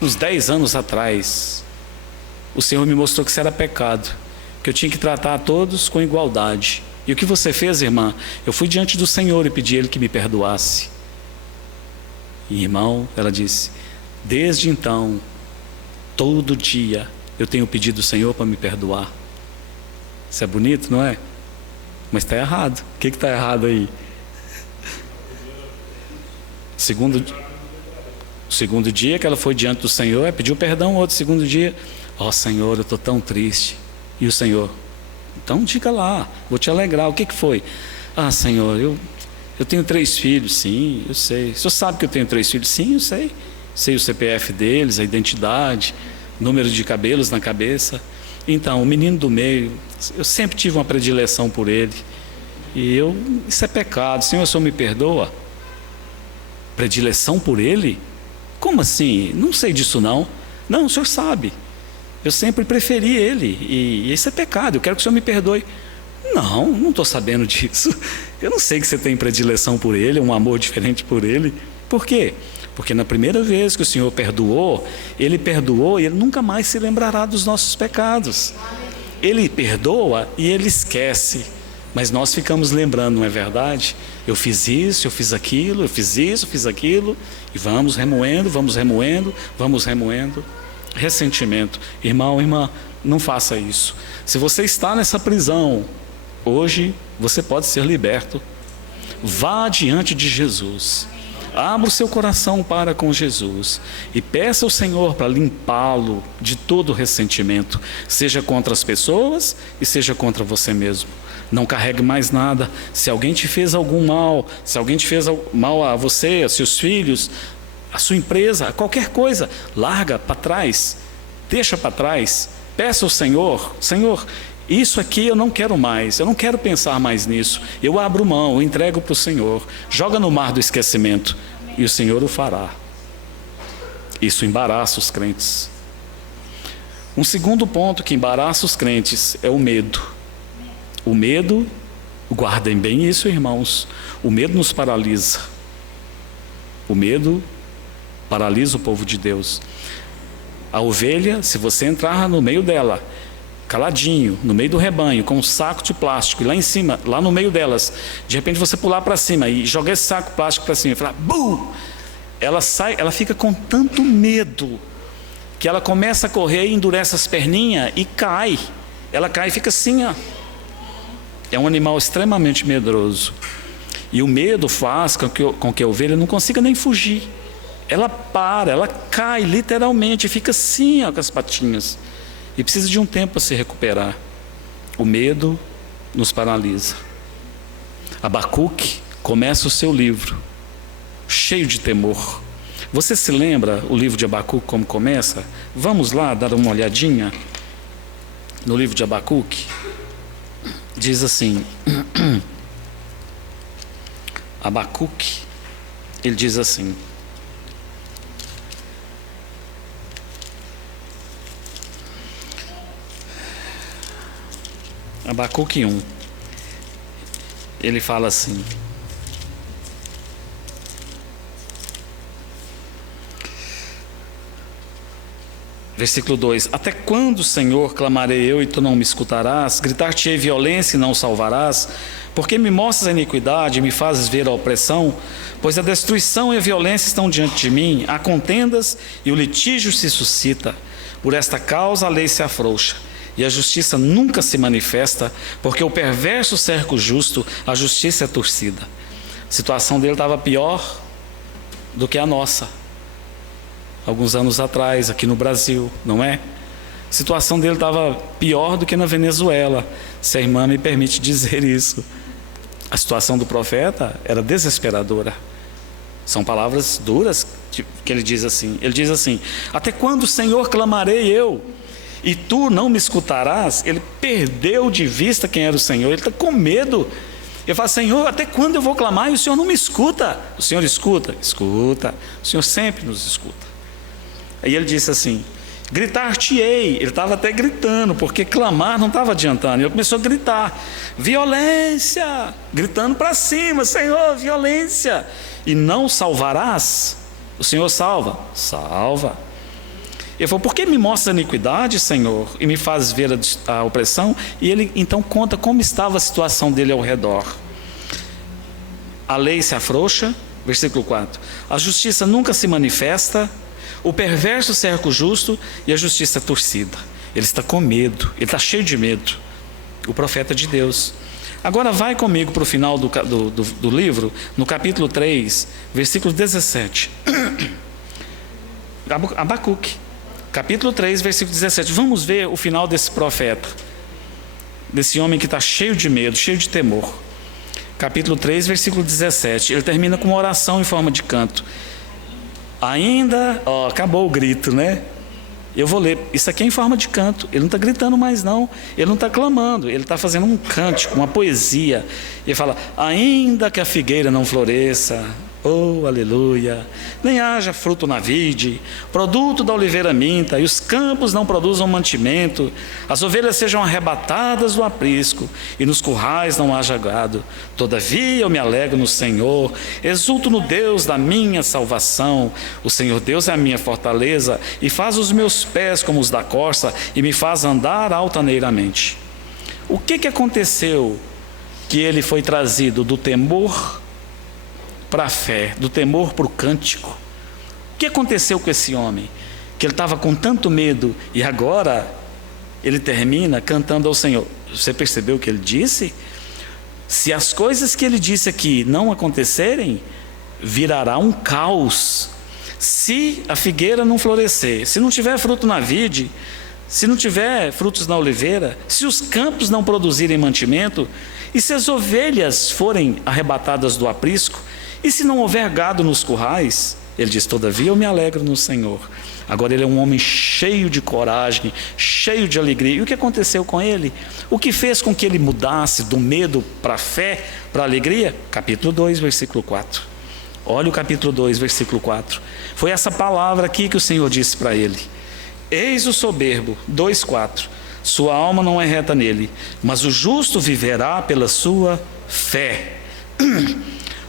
10 anos atrás, o Senhor me mostrou que isso era pecado, que eu tinha que tratar a todos com igualdade. E o que você fez, irmã? Eu fui diante do Senhor e pedi a Ele que me perdoasse. E irmão, ela disse, desde então, todo dia eu tenho pedido ao Senhor para me perdoar. Isso é bonito, não é? Mas está errado. O que está errado aí? Segundo dia que ela foi diante do Senhor, pediu perdão. Outro segundo dia, Senhor, eu estou tão triste. E o Senhor, então diga lá, vou te alegrar. O que foi? Senhor, eu tenho 3 filhos. Sim, eu sei. O Senhor sabe que eu tenho 3 filhos? Sim, eu sei. Sei o CPF deles, a identidade, número de cabelos na cabeça. Então, o menino do meio, eu sempre tive uma predileção por ele. E isso é pecado. Senhor, o Senhor me perdoa? Predileção por ele? Como assim? Não sei disso não. Não, o Senhor sabe. Eu sempre preferi ele. E isso é pecado. Eu quero que o Senhor me perdoe. Não estou sabendo disso. Eu não sei que você tem predileção por ele, um amor diferente por ele. Por quê? Porque na primeira vez que o Senhor perdoou e Ele nunca mais se lembrará dos nossos pecados. Ele perdoa e Ele esquece, mas nós ficamos lembrando, não é verdade? Eu fiz isso, eu fiz aquilo, eu fiz isso, fiz aquilo, e vamos remoendo. ressentimento. Irmão, irmã, não faça isso. Se você está nessa prisão, hoje você pode ser liberto. Vá diante de Jesus. Abra o seu coração para com Jesus e peça ao Senhor para limpá-lo de todo ressentimento, seja contra as pessoas e seja contra você mesmo. Não carregue mais nada. Se alguém te fez algum mal, se alguém te fez mal a você, a seus filhos, a sua empresa, qualquer coisa, larga para trás, deixa para trás. Peça ao Senhor: Senhor, isso aqui eu não quero mais, eu não quero pensar mais nisso. Eu abro mão, eu entrego para o Senhor. Joga no mar do esquecimento e o Senhor o fará. Isso embaraça os crentes. Um segundo ponto que embaraça os crentes é o medo. O medo, guardem bem isso, irmãos, o medo nos paralisa. O medo paralisa o povo de Deus. A ovelha, se você entrar no meio dela, caladinho, no meio do rebanho, com um saco de plástico, e lá em cima, lá no meio delas, de repente você pular para cima e jogar esse saco de plástico para cima e falar, bum! Ela sai, ela fica com tanto medo que ela começa a correr, endurece as perninhas e cai. Ela cai e fica assim, ó. É um animal extremamente medroso. E o medo faz com que a ovelha não consiga nem fugir. Ela para, ela cai literalmente, fica assim, ó, com as patinhas. E precisa de um tempo para se recuperar. O medo nos paralisa. Abacuque começa o seu livro cheio de temor. Você se lembra o livro de Abacuque como começa? Vamos lá dar uma olhadinha no livro de Abacuque. Diz assim, Abacuque, ele diz assim: Abacuque 1, ele fala assim: versículo 2: Até quando, Senhor, clamarei eu e tu não me escutarás? Gritar-te-ei violência e não salvarás? Porque me mostras a iniquidade e me fazes ver a opressão? Pois a destruição e a violência estão diante de mim, há contendas e o litígio se suscita. Por esta causa a lei se afrouxa e a justiça nunca se manifesta, porque o perverso cerca o justo, a justiça é torcida. A situação dele estava pior do que a nossa, alguns anos atrás, aqui no Brasil, não é? A situação dele estava pior do que na Venezuela, se a irmã me permite dizer isso. A situação do profeta era desesperadora. São palavras duras que ele diz assim. Ele diz assim: até quando, Senhor, clamarei eu e tu não me escutarás? Ele perdeu de vista quem era o Senhor, ele está com medo. Ele fala: Senhor, até quando eu vou clamar e o Senhor não me escuta? O Senhor escuta? Escuta. O Senhor sempre nos escuta. Aí ele disse assim: gritar-te-ei. Ele estava até gritando, porque clamar não estava adiantando. Ele começou a gritar: violência, gritando para cima: Senhor, violência, e não salvarás? O Senhor salva? Salva. Ele falou: por que me mostra a iniquidade, Senhor, e me faz ver a opressão? E ele então conta como estava a situação dele ao redor. A lei se afrouxa, versículo 4: a justiça nunca se manifesta, o perverso cerca o justo e a justiça é torcida. Ele está com medo, ele está cheio de medo. O profeta de Deus. Agora vai comigo para o final do livro, no capítulo 3, versículo 17. Abacuque, capítulo 3, versículo 17. Vamos ver o final desse profeta, desse homem que está cheio de medo, cheio de temor. Capítulo 3, versículo 17. Ele termina com uma oração em forma de canto. Ainda, acabou o grito, né? Eu vou ler, isso aqui é em forma de canto. Ele não está gritando mais não, ele não está clamando, ele está fazendo um cântico, uma poesia. Ele fala: ainda que a figueira não floresça, oh aleluia, nem haja fruto na vide, produto da oliveira minta, e os campos não produzam mantimento, as ovelhas sejam arrebatadas do aprisco, e nos currais não haja gado, todavia eu me alegro no Senhor, exulto no Deus da minha salvação. O Senhor Deus é a minha fortaleza, e faz os meus pés como os da corça, e me faz andar altaneiramente. O que aconteceu que ele foi trazido do temor para a fé, do temor para o cântico? O que aconteceu com esse homem? que ele estava com tanto medo, e agora ele termina cantando ao Senhor. Você percebeu o que ele disse? Se as coisas que ele disse aqui não acontecerem, virará um caos. Se a figueira não florescer, se não tiver fruto na vide, se não tiver frutos na oliveira, se os campos não produzirem mantimento, e se as ovelhas forem arrebatadas do aprisco, e se não houver gado nos currais, ele diz: todavia eu me alegro no Senhor. Agora ele é um homem cheio de coragem, cheio de alegria. E o que aconteceu com ele? O que fez com que ele mudasse do medo para a fé, para a alegria? Capítulo 2, versículo 4. Olha o capítulo 2, versículo 4. Foi essa palavra aqui que o Senhor disse para ele: eis o soberbo, 2,4. Sua alma não é reta nele, mas o justo viverá pela sua fé.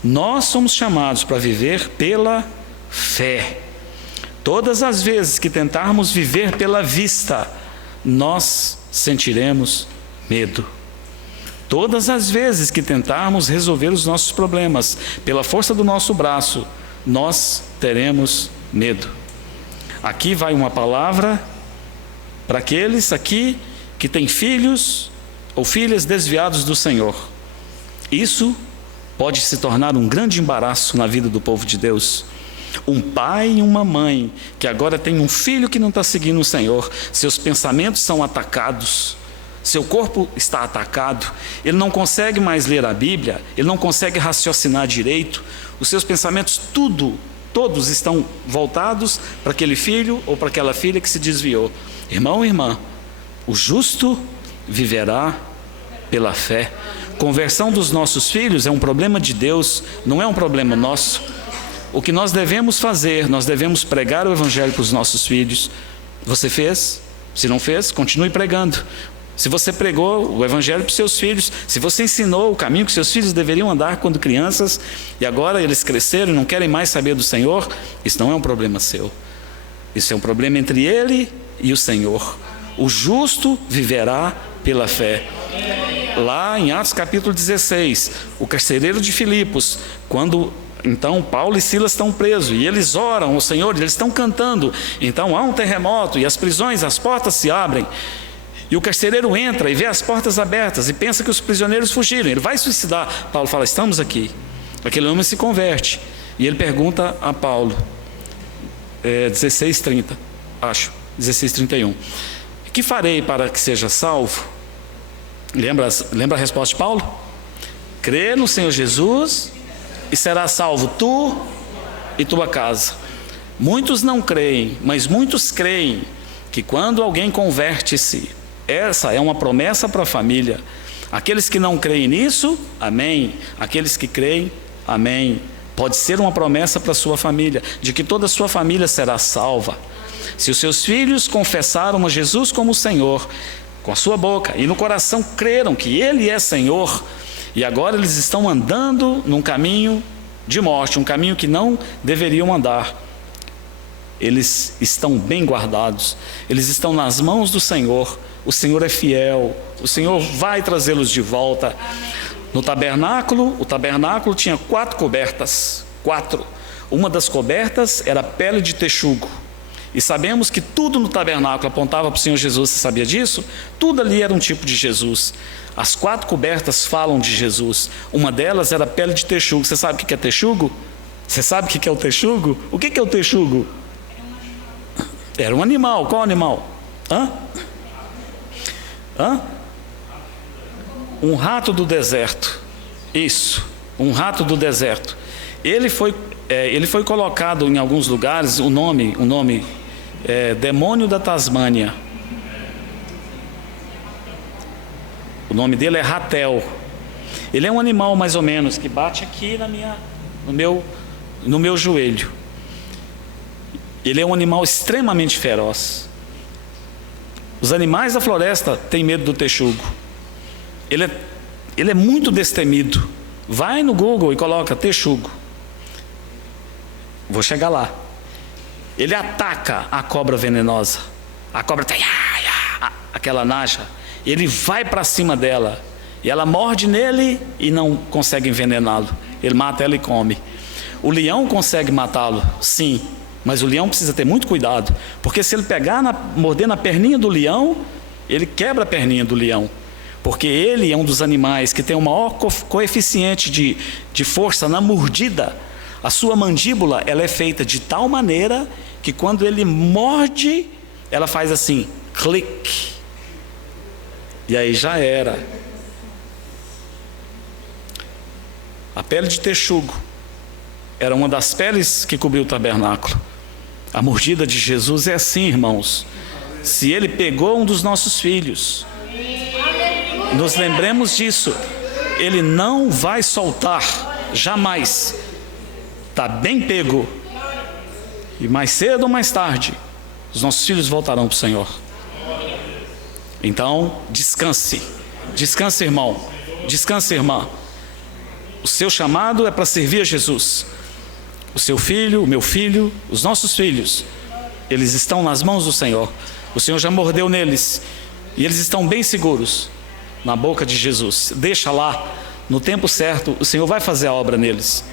Nós somos chamados para viver pela fé. Todas as vezes que tentarmos viver pela vista, nós sentiremos medo. Todas as vezes que tentarmos resolver os nossos problemas pela força do nosso braço, nós teremos medo. Aqui vai uma palavra para aqueles aqui que têm filhos ou filhas desviados do Senhor. Isso pode se tornar um grande embaraço na vida do povo de Deus. Um pai e uma mãe que agora tem um filho que não está seguindo o Senhor, seus pensamentos são atacados, seu corpo está atacado, ele não consegue mais ler a Bíblia, ele não consegue raciocinar direito, os seus pensamentos todos estão voltados para aquele filho ou para aquela filha que se desviou. Irmão e irmã, o justo viverá pela fé. Conversão dos nossos filhos é um problema de Deus, não é um problema nosso. O que nós devemos fazer, nós devemos pregar o Evangelho para os nossos filhos. Você fez? Se não fez, continue pregando. Se você pregou o Evangelho para os seus filhos, se você ensinou o caminho que seus filhos deveriam andar quando crianças, e agora eles cresceram e não querem mais saber do Senhor, isso não é um problema seu. Isso é um problema entre ele e o Senhor. O justo viverá pela fé. Lá em Atos capítulo 16, o carcereiro de Filipos, quando então Paulo e Silas estão presos e eles oram ao Senhor, eles estão cantando, então há um terremoto e as prisões, as portas se abrem, e o carcereiro entra e vê as portas abertas e pensa que os prisioneiros fugiram, ele vai suicidar. Paulo fala: estamos aqui. Aquele homem se converte e ele pergunta a Paulo, 16:30, acho, 16:31, que farei para que seja salvo? Lembra a resposta de Paulo? Crê no Senhor Jesus e será salvo tu e tua casa. Muitos não creem, mas muitos creem que quando alguém converte-se, essa é uma promessa para a família. Aqueles que não creem nisso, amém. Aqueles que creem, amém. Pode ser uma promessa para a sua família, de que toda a sua família será salva. Se os seus filhos confessaram a Jesus como Senhor, com a sua boca, e no coração creram que Ele é Senhor, e agora eles estão andando num caminho de morte, um caminho que não deveriam andar, eles estão bem guardados, eles estão nas mãos do Senhor. O Senhor é fiel, o Senhor vai trazê-los de volta. No tabernáculo, o tabernáculo tinha 4 cobertas, 4. Uma das cobertas era pele de texugo, e sabemos que tudo no tabernáculo apontava para o Senhor Jesus. Você sabia disso? Tudo ali era um tipo de Jesus. As 4 cobertas falam de Jesus. Uma delas era pele de texugo. Você sabe o que é texugo? Você sabe o que é o texugo? O que é o texugo? Era um animal. Qual animal? Um rato do deserto. Isso, um rato do deserto. Ele foi colocado em alguns lugares, o nome demônio da Tasmânia. O nome dele é Ratel. Ele é um animal mais ou menos que bate aqui no meu joelho. Ele é um animal extremamente feroz. Os animais da floresta têm medo do texugo. Ele é muito destemido. Vai no Google e coloca texugo. Vou chegar lá. Ele ataca a cobra venenosa. A cobra tem aquela naja. Ele vai para cima dela. E ela morde nele e não consegue envenená-lo. Ele mata ela e come. O leão consegue matá-lo? Sim. Mas o leão precisa ter muito cuidado, porque se ele morder na perninha do leão, ele quebra a perninha do leão. Porque ele é um dos animais que tem o maior coeficiente de força na mordida. A sua mandíbula, ela é feita de tal maneira que quando ele morde, ela faz assim, clique. E aí já era. A pele de texugo era uma das peles que cobriu o tabernáculo. A mordida de Jesus é assim, irmãos. Se ele pegou um dos nossos filhos, nos lembremos disso, ele não vai soltar, jamais. Está bem pego. E mais cedo ou mais tarde, os nossos filhos voltarão para o Senhor. Então, descanse. Descanse, irmão. Descanse, irmã. O seu chamado é para servir a Jesus. O seu filho, o meu filho, os nossos filhos, eles estão nas mãos do Senhor. O Senhor já mordeu neles e eles estão bem seguros na boca de Jesus. Deixa lá, no tempo certo, o Senhor vai fazer a obra neles.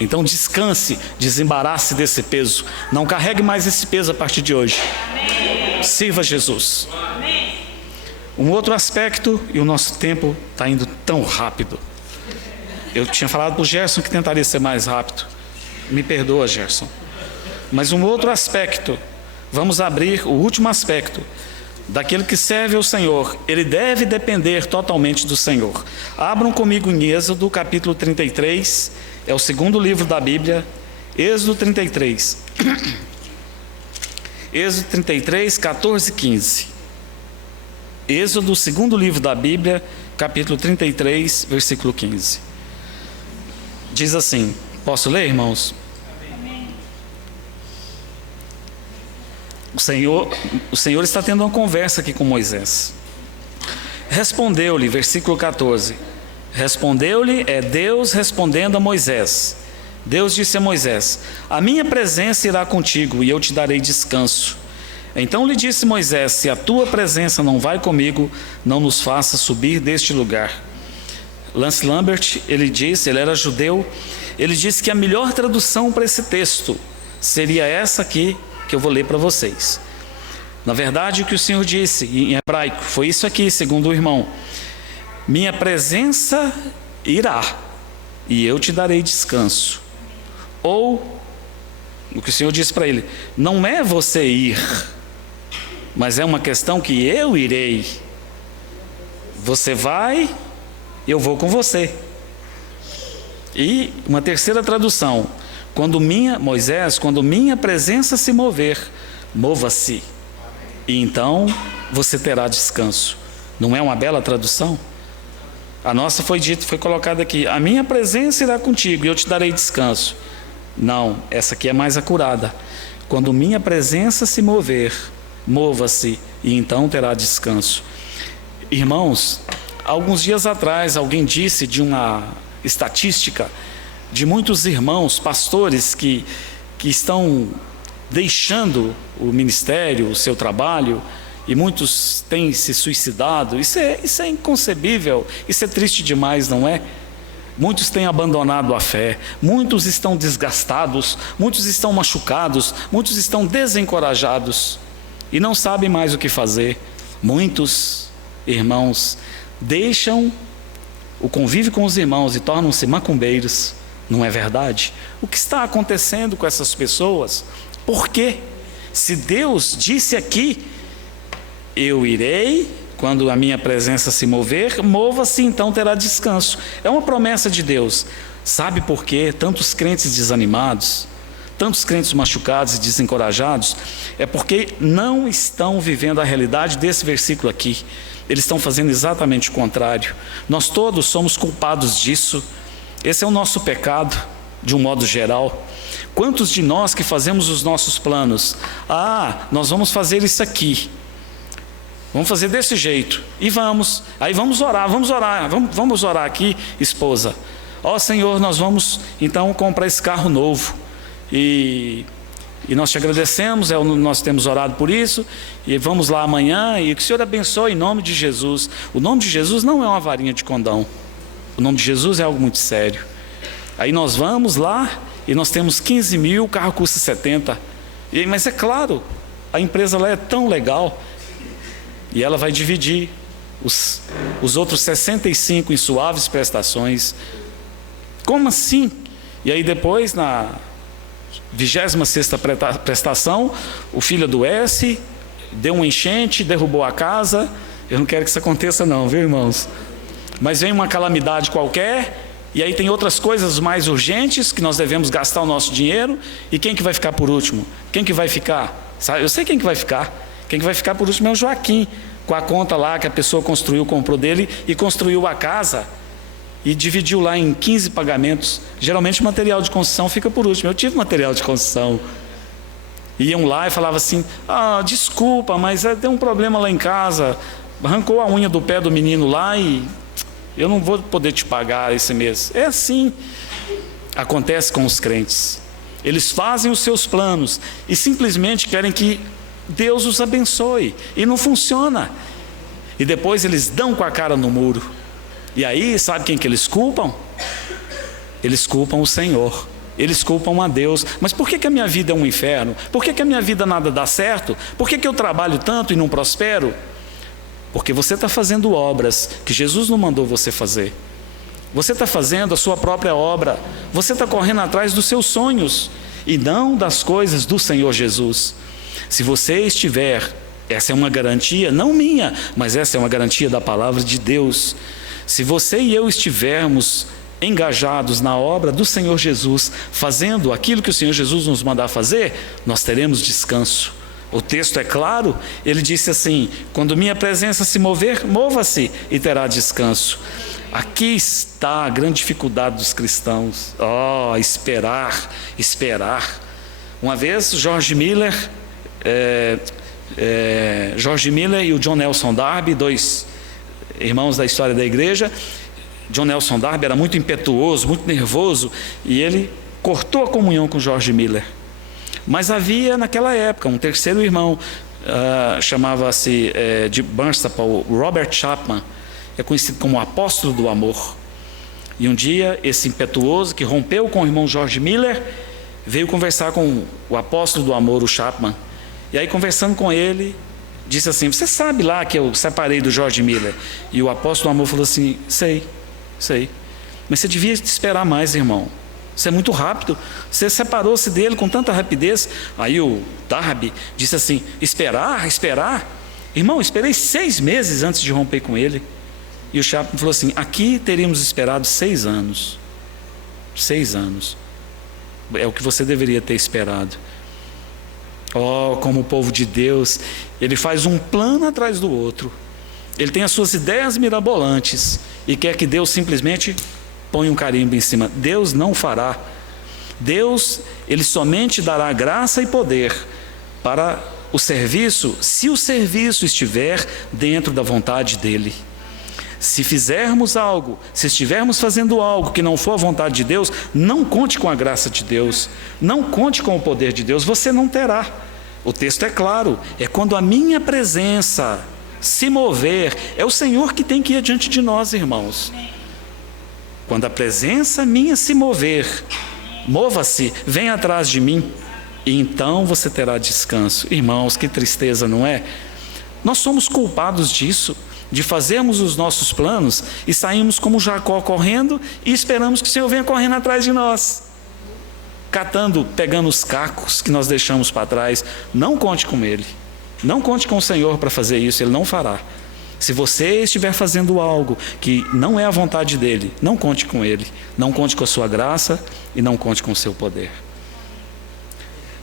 Então descanse, desembarace desse peso. Não carregue mais esse peso a partir de hoje. Sirva Jesus. Um outro aspecto, e o nosso tempo está indo tão rápido. Eu tinha falado para o Gerson que tentaria ser mais rápido. Me perdoa, Gerson. Mas um outro aspecto, vamos abrir o último aspecto. Daquele que serve ao Senhor, ele deve depender totalmente do Senhor. Abram comigo em Êxodo, capítulo 33, é o segundo livro da Bíblia, Êxodo 33. Êxodo 33, 14 e 15. Êxodo, segundo livro da Bíblia, capítulo 33, versículo 15. Diz assim, posso ler, irmãos? O Senhor está tendo uma conversa aqui com Moisés. Respondeu-lhe, versículo 14. Respondeu-lhe, é Deus respondendo a Moisés. Deus disse a Moisés: a minha presença irá contigo e eu te darei descanso. Então lhe disse Moisés: se a tua presença não vai comigo, não nos faça subir deste lugar. Lance Lambert, ele era judeu, ele disse que a melhor tradução para esse texto seria essa aqui, que eu vou ler para vocês. Na verdade, o que o Senhor disse em hebraico foi isso aqui, segundo o irmão: minha presença irá e eu te darei descanso. Ou o que o Senhor disse para ele: não é você ir, mas é uma questão que eu irei. Você vai, eu vou com você. E uma terceira tradução: quando minha presença se mover, mova-se, e então você terá descanso. Não é uma bela tradução? A nossa foi colocada aqui: a minha presença irá contigo e eu te darei descanso. Não, essa aqui é mais acurada: quando minha presença se mover, mova-se, e então terá descanso. Irmãos, alguns dias atrás alguém disse de uma estatística de muitos irmãos, pastores que estão deixando o ministério, o seu trabalho, e muitos têm se suicidado. Isso é inconcebível, isso é triste demais, não é? Muitos têm abandonado a fé, muitos estão desgastados, muitos estão machucados, muitos estão desencorajados e não sabem mais o que fazer. Muitos irmãos deixam o convívio com os irmãos e tornam-se macumbeiros. Não é verdade? O que está acontecendo com essas pessoas? Por quê? Se Deus disse aqui: eu irei, quando a minha presença se mover, mova-se, então terá descanso. É uma promessa de Deus. Sabe por quê? Tantos crentes desanimados, tantos crentes machucados e desencorajados, é porque não estão vivendo a realidade desse versículo aqui. Eles estão fazendo exatamente o contrário. Nós todos somos culpados disso. Esse é o nosso pecado, de um modo geral. Quantos de nós que fazemos os nossos planos? Nós vamos fazer isso aqui, vamos fazer desse jeito, e aí vamos orar aqui, esposa. Senhor, nós vamos então comprar esse carro novo, e nós te agradecemos, nós temos orado por isso, e vamos lá amanhã, e que o Senhor abençoe em nome de Jesus. O nome de Jesus não é uma varinha de condão. O nome de Jesus é algo muito sério. Aí nós vamos lá e nós temos 15 mil, o carro custa 70. Mas é claro, a empresa lá é tão legal, e ela vai dividir os outros 65 em suaves prestações. Como assim? E aí depois, na 26ª prestação, o filho adoece, deu uma enchente, derrubou a casa. Eu não quero que isso aconteça não, viu, irmãos? Mas vem uma calamidade qualquer, e aí tem outras coisas mais urgentes que nós devemos gastar o nosso dinheiro. E quem que vai ficar por último? Quem que vai ficar? Sabe? Eu sei quem que vai ficar. Quem que vai ficar por último é o Joaquim, com a conta lá que a pessoa construiu, comprou dele e construiu a casa e dividiu lá em 15 pagamentos. Geralmente o material de construção fica por último. Eu tive material de construção. Iam lá e falavam assim: desculpa, mas deu um problema lá em casa, arrancou a unha do pé do menino lá e eu não vou poder te pagar esse mês. É assim. Acontece com os crentes. Eles fazem os seus planos e simplesmente querem que Deus os abençoe, e não funciona. E depois eles dão com a cara no muro. E aí, sabe quem que eles culpam? Eles culpam o Senhor, eles culpam a Deus. Mas por que a minha vida é um inferno? Por que a minha vida nada dá certo? Por que eu trabalho tanto e não prospero? Porque você está fazendo obras que Jesus não mandou você fazer. Você está fazendo a sua própria obra. Você está correndo atrás dos seus sonhos e não das coisas do Senhor Jesus. Se você estiver, essa é uma garantia, não minha, mas essa é uma garantia da palavra de Deus. Se você e eu estivermos engajados na obra do Senhor Jesus, fazendo aquilo que o Senhor Jesus nos mandar fazer, nós teremos descanso. O texto é claro, ele disse assim: quando minha presença se mover, mova-se e terá descanso. Aqui está a grande dificuldade dos cristãos. Esperar. Uma vez, George Miller e o John Nelson Darby, dois irmãos da história da igreja. John Nelson Darby era muito impetuoso, muito nervoso, e ele cortou a comunhão com George Miller. Mas havia naquela época um terceiro irmão, chamava-se de Barnstaple, Robert Chapman, é conhecido como o apóstolo do amor. E um dia esse impetuoso que rompeu com o irmão George Miller veio conversar com o apóstolo do amor, o Chapman. E aí, conversando com ele, disse assim: você sabe lá que eu separei do George Miller? E o apóstolo do amor falou assim: sei, mas você devia esperar mais, irmão. Você é muito rápido, você separou-se dele com tanta rapidez. Aí o Darby disse assim: esperar? Irmão, esperei 6 meses antes de romper com ele. E o Chapman falou assim: aqui teríamos esperado 6 anos. 6 anos. É o que você deveria ter esperado. Como o povo de Deus, ele faz um plano atrás do outro. Ele tem as suas ideias mirabolantes e quer que Deus simplesmente ponha um carimbo em cima. Deus não fará. Deus, ele somente dará graça e poder para o serviço, se o serviço estiver dentro da vontade dele. Se fizermos algo, se estivermos fazendo algo que não for a vontade de Deus, não conte com a graça de Deus, não conte com o poder de Deus, você não terá. O texto é claro, é quando a minha presença se mover, é o Senhor que tem que ir adiante de nós, irmãos. Quando a presença minha se mover, mova-se, vem atrás de mim, e então você terá descanso. Irmãos, que tristeza, não é? Nós somos culpados disso, de fazermos os nossos planos e saímos como Jacó correndo e esperamos que o Senhor venha correndo atrás de nós, pegando os cacos que nós deixamos para trás. Não conte com Ele, não conte com o Senhor para fazer isso, Ele não fará. Se você estiver fazendo algo que não é a vontade dEle, não conte com Ele, não conte com a sua graça e não conte com o seu poder.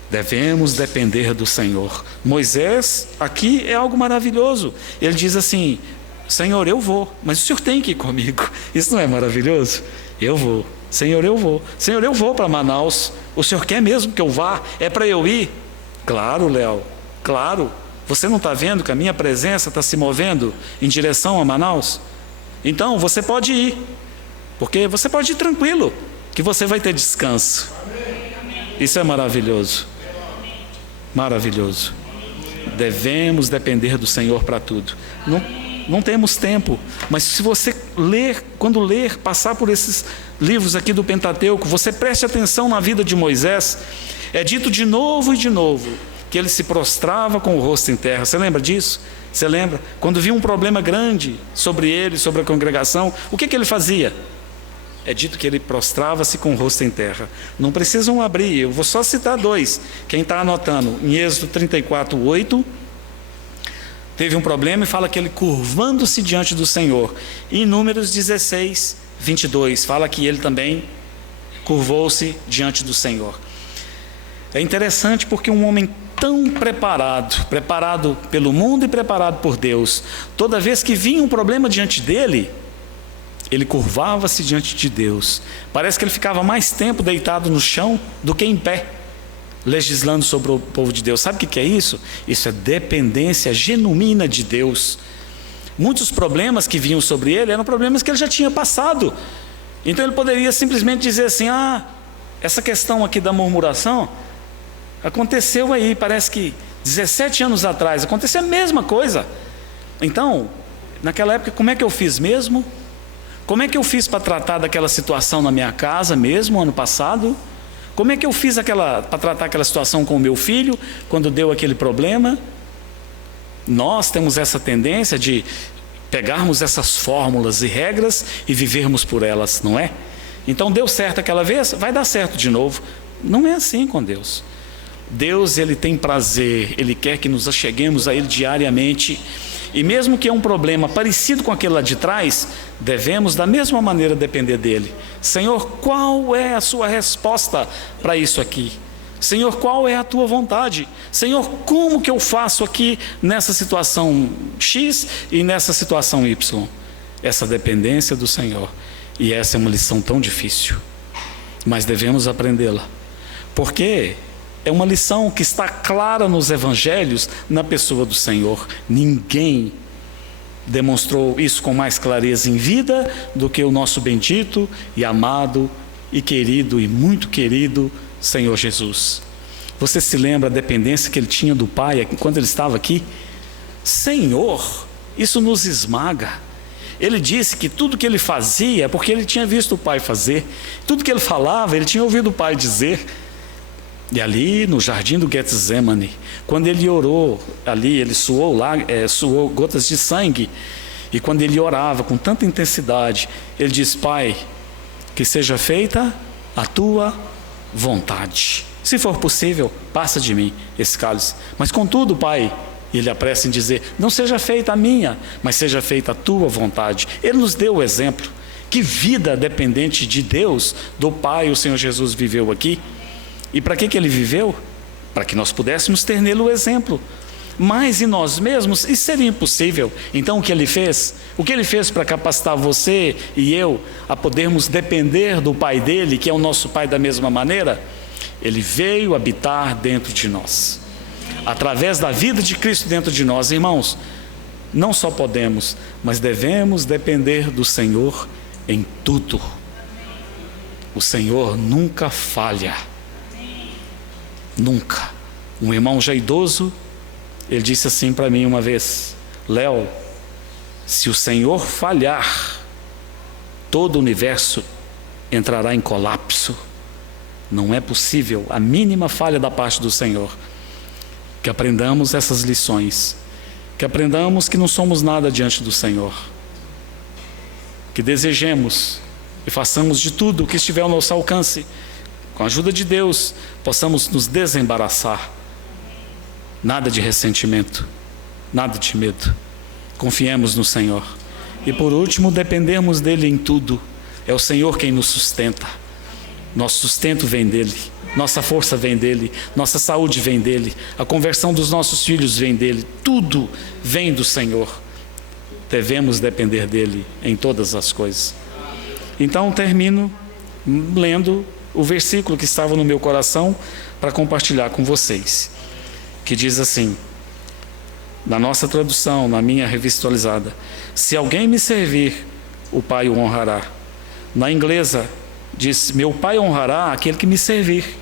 Devemos depender do Senhor. Moisés, aqui é algo maravilhoso. Ele diz assim: Senhor, eu vou, mas o Senhor tem que ir comigo. Isso não é maravilhoso? Eu vou. Senhor, eu vou. Senhor, eu vou para Manaus. O Senhor quer mesmo que eu vá? É para eu ir? Claro, Léo, claro. Você não está vendo que a minha presença está se movendo em direção a Manaus? Então, você pode ir. Porque você pode ir tranquilo, que você vai ter descanso. Isso é maravilhoso. Maravilhoso. Devemos depender do Senhor para tudo. Não temos tempo, mas se você quando passar por esses livros aqui do Pentateuco, você preste atenção na vida de Moisés. É dito de novo e de novo que ele se prostrava com o rosto em terra. Você lembra disso? Você lembra? Quando viu um problema grande sobre ele, sobre a congregação, o que ele fazia? É dito que ele prostrava-se com o rosto em terra. Não precisam abrir, eu vou só citar dois. Quem está anotando, em Êxodo 34:8, teve um problema e fala que ele curvando-se diante do Senhor. E em Números 16:22, fala que ele também curvou-se diante do Senhor. É interessante porque um homem tão preparado pelo mundo e preparado por Deus, toda vez que vinha um problema diante dele, ele curvava-se diante de Deus. Parece que ele ficava mais tempo deitado no chão do que em pé, legislando sobre o povo de Deus. Sabe o que é isso? Isso é dependência genuína de Deus. Muitos problemas que vinham sobre ele eram problemas que ele já tinha passado. Então ele poderia simplesmente dizer assim: essa questão aqui da murmuração aconteceu aí, parece que 17 anos atrás, aconteceu a mesma coisa. Então, naquela época, como é que eu fiz mesmo? Como é que eu fiz para tratar daquela situação na minha casa mesmo, ano passado? Como é que eu fiz para tratar aquela situação com o meu filho, quando deu aquele problema? Nós temos essa tendência de pegarmos essas fórmulas e regras e vivermos por elas, não é? Então deu certo aquela vez, vai dar certo de novo. Não é assim com Deus. Deus, Ele tem prazer, Ele quer que nos acheguemos a Ele diariamente. E mesmo que é um problema parecido com aquele lá de trás, devemos da mesma maneira depender dEle. Senhor, qual é a sua resposta para isso aqui? Senhor, qual é a tua vontade? Senhor, como que eu faço aqui nessa situação X e nessa situação Y? Essa dependência do Senhor. E essa é uma lição tão difícil, mas devemos aprendê-la, porque é uma lição que está clara nos evangelhos, na pessoa do Senhor. Ninguém demonstrou isso com mais clareza em vida do que o nosso bendito e amado e querido e muito querido Senhor Jesus. Você se lembra da dependência que ele tinha do Pai quando ele estava aqui? Senhor, isso nos esmaga. Ele disse que tudo que ele fazia é porque ele tinha visto o Pai fazer. Tudo que ele falava, ele tinha ouvido o Pai dizer. E ali no jardim do Getsemane, quando ele orou, ali ele suou gotas de sangue. E quando ele orava com tanta intensidade, ele disse: Pai, que seja feita a tua vontade. Se for possível, passa de mim esse cálice. Mas contudo, Pai, ele apressa em dizer: não seja feita a minha, mas seja feita a tua vontade. Ele nos deu o exemplo. Que vida dependente de Deus, do Pai, o Senhor Jesus viveu aqui. E para que ele viveu? Para que nós pudéssemos ter nele o exemplo. Mas em nós mesmos isso seria impossível. Então o que ele fez? O que ele fez para capacitar você e eu a podermos depender do Pai dele, que é o nosso Pai da mesma maneira? Ele veio habitar dentro de nós. Através da vida de Cristo dentro de nós, irmãos, não só podemos, mas devemos depender do Senhor em tudo. O Senhor nunca falha. Nunca. Um irmão já idoso, ele disse assim para mim uma vez: Léo, se o Senhor falhar, todo o universo entrará em colapso. Não é possível a mínima falha da parte do Senhor. Que aprendamos essas lições, que aprendamos que não somos nada diante do Senhor, que desejemos e façamos de tudo o que estiver ao nosso alcance, com a ajuda de Deus, possamos nos desembaraçar. Nada de ressentimento, nada de medo. Confiemos no Senhor. E por último, dependemos dele em tudo. É o Senhor quem nos sustenta. Nosso sustento vem dele, nossa força vem dele, nossa saúde vem dele, a conversão dos nossos filhos vem dele. Tudo vem do Senhor. Devemos depender dele em todas as coisas. Então termino lendo o versículo que estava no meu coração para compartilhar com vocês, que diz assim, na nossa tradução, na minha revista atualizada: se alguém me servir, o Pai o honrará. Na inglesa diz: meu Pai honrará aquele que me servir.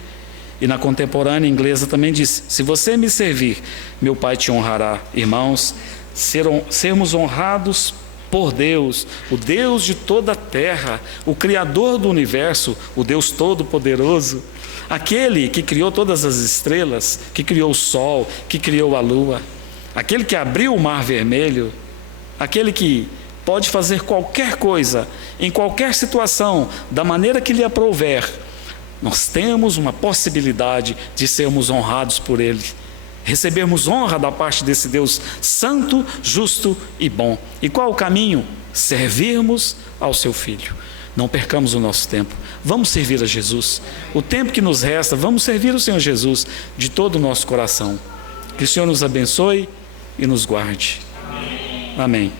E na contemporânea inglesa também diz: se você me servir, meu Pai te honrará. Irmãos, sermos honrados por Deus, o Deus de toda a terra, o Criador do universo, o Deus Todo-Poderoso, aquele que criou todas as estrelas, que criou o sol, que criou a lua, aquele que abriu o mar vermelho, aquele que pode fazer qualquer coisa, em qualquer situação, da maneira que lhe aprouver. Nós temos uma possibilidade de sermos honrados por Ele, recebermos honra da parte desse Deus santo, justo e bom. E qual o caminho? Servirmos ao seu Filho. Não percamos o nosso tempo, vamos servir a Jesus. O tempo que nos resta, vamos servir o Senhor Jesus de todo o nosso coração. Que o Senhor nos abençoe e nos guarde. Amém.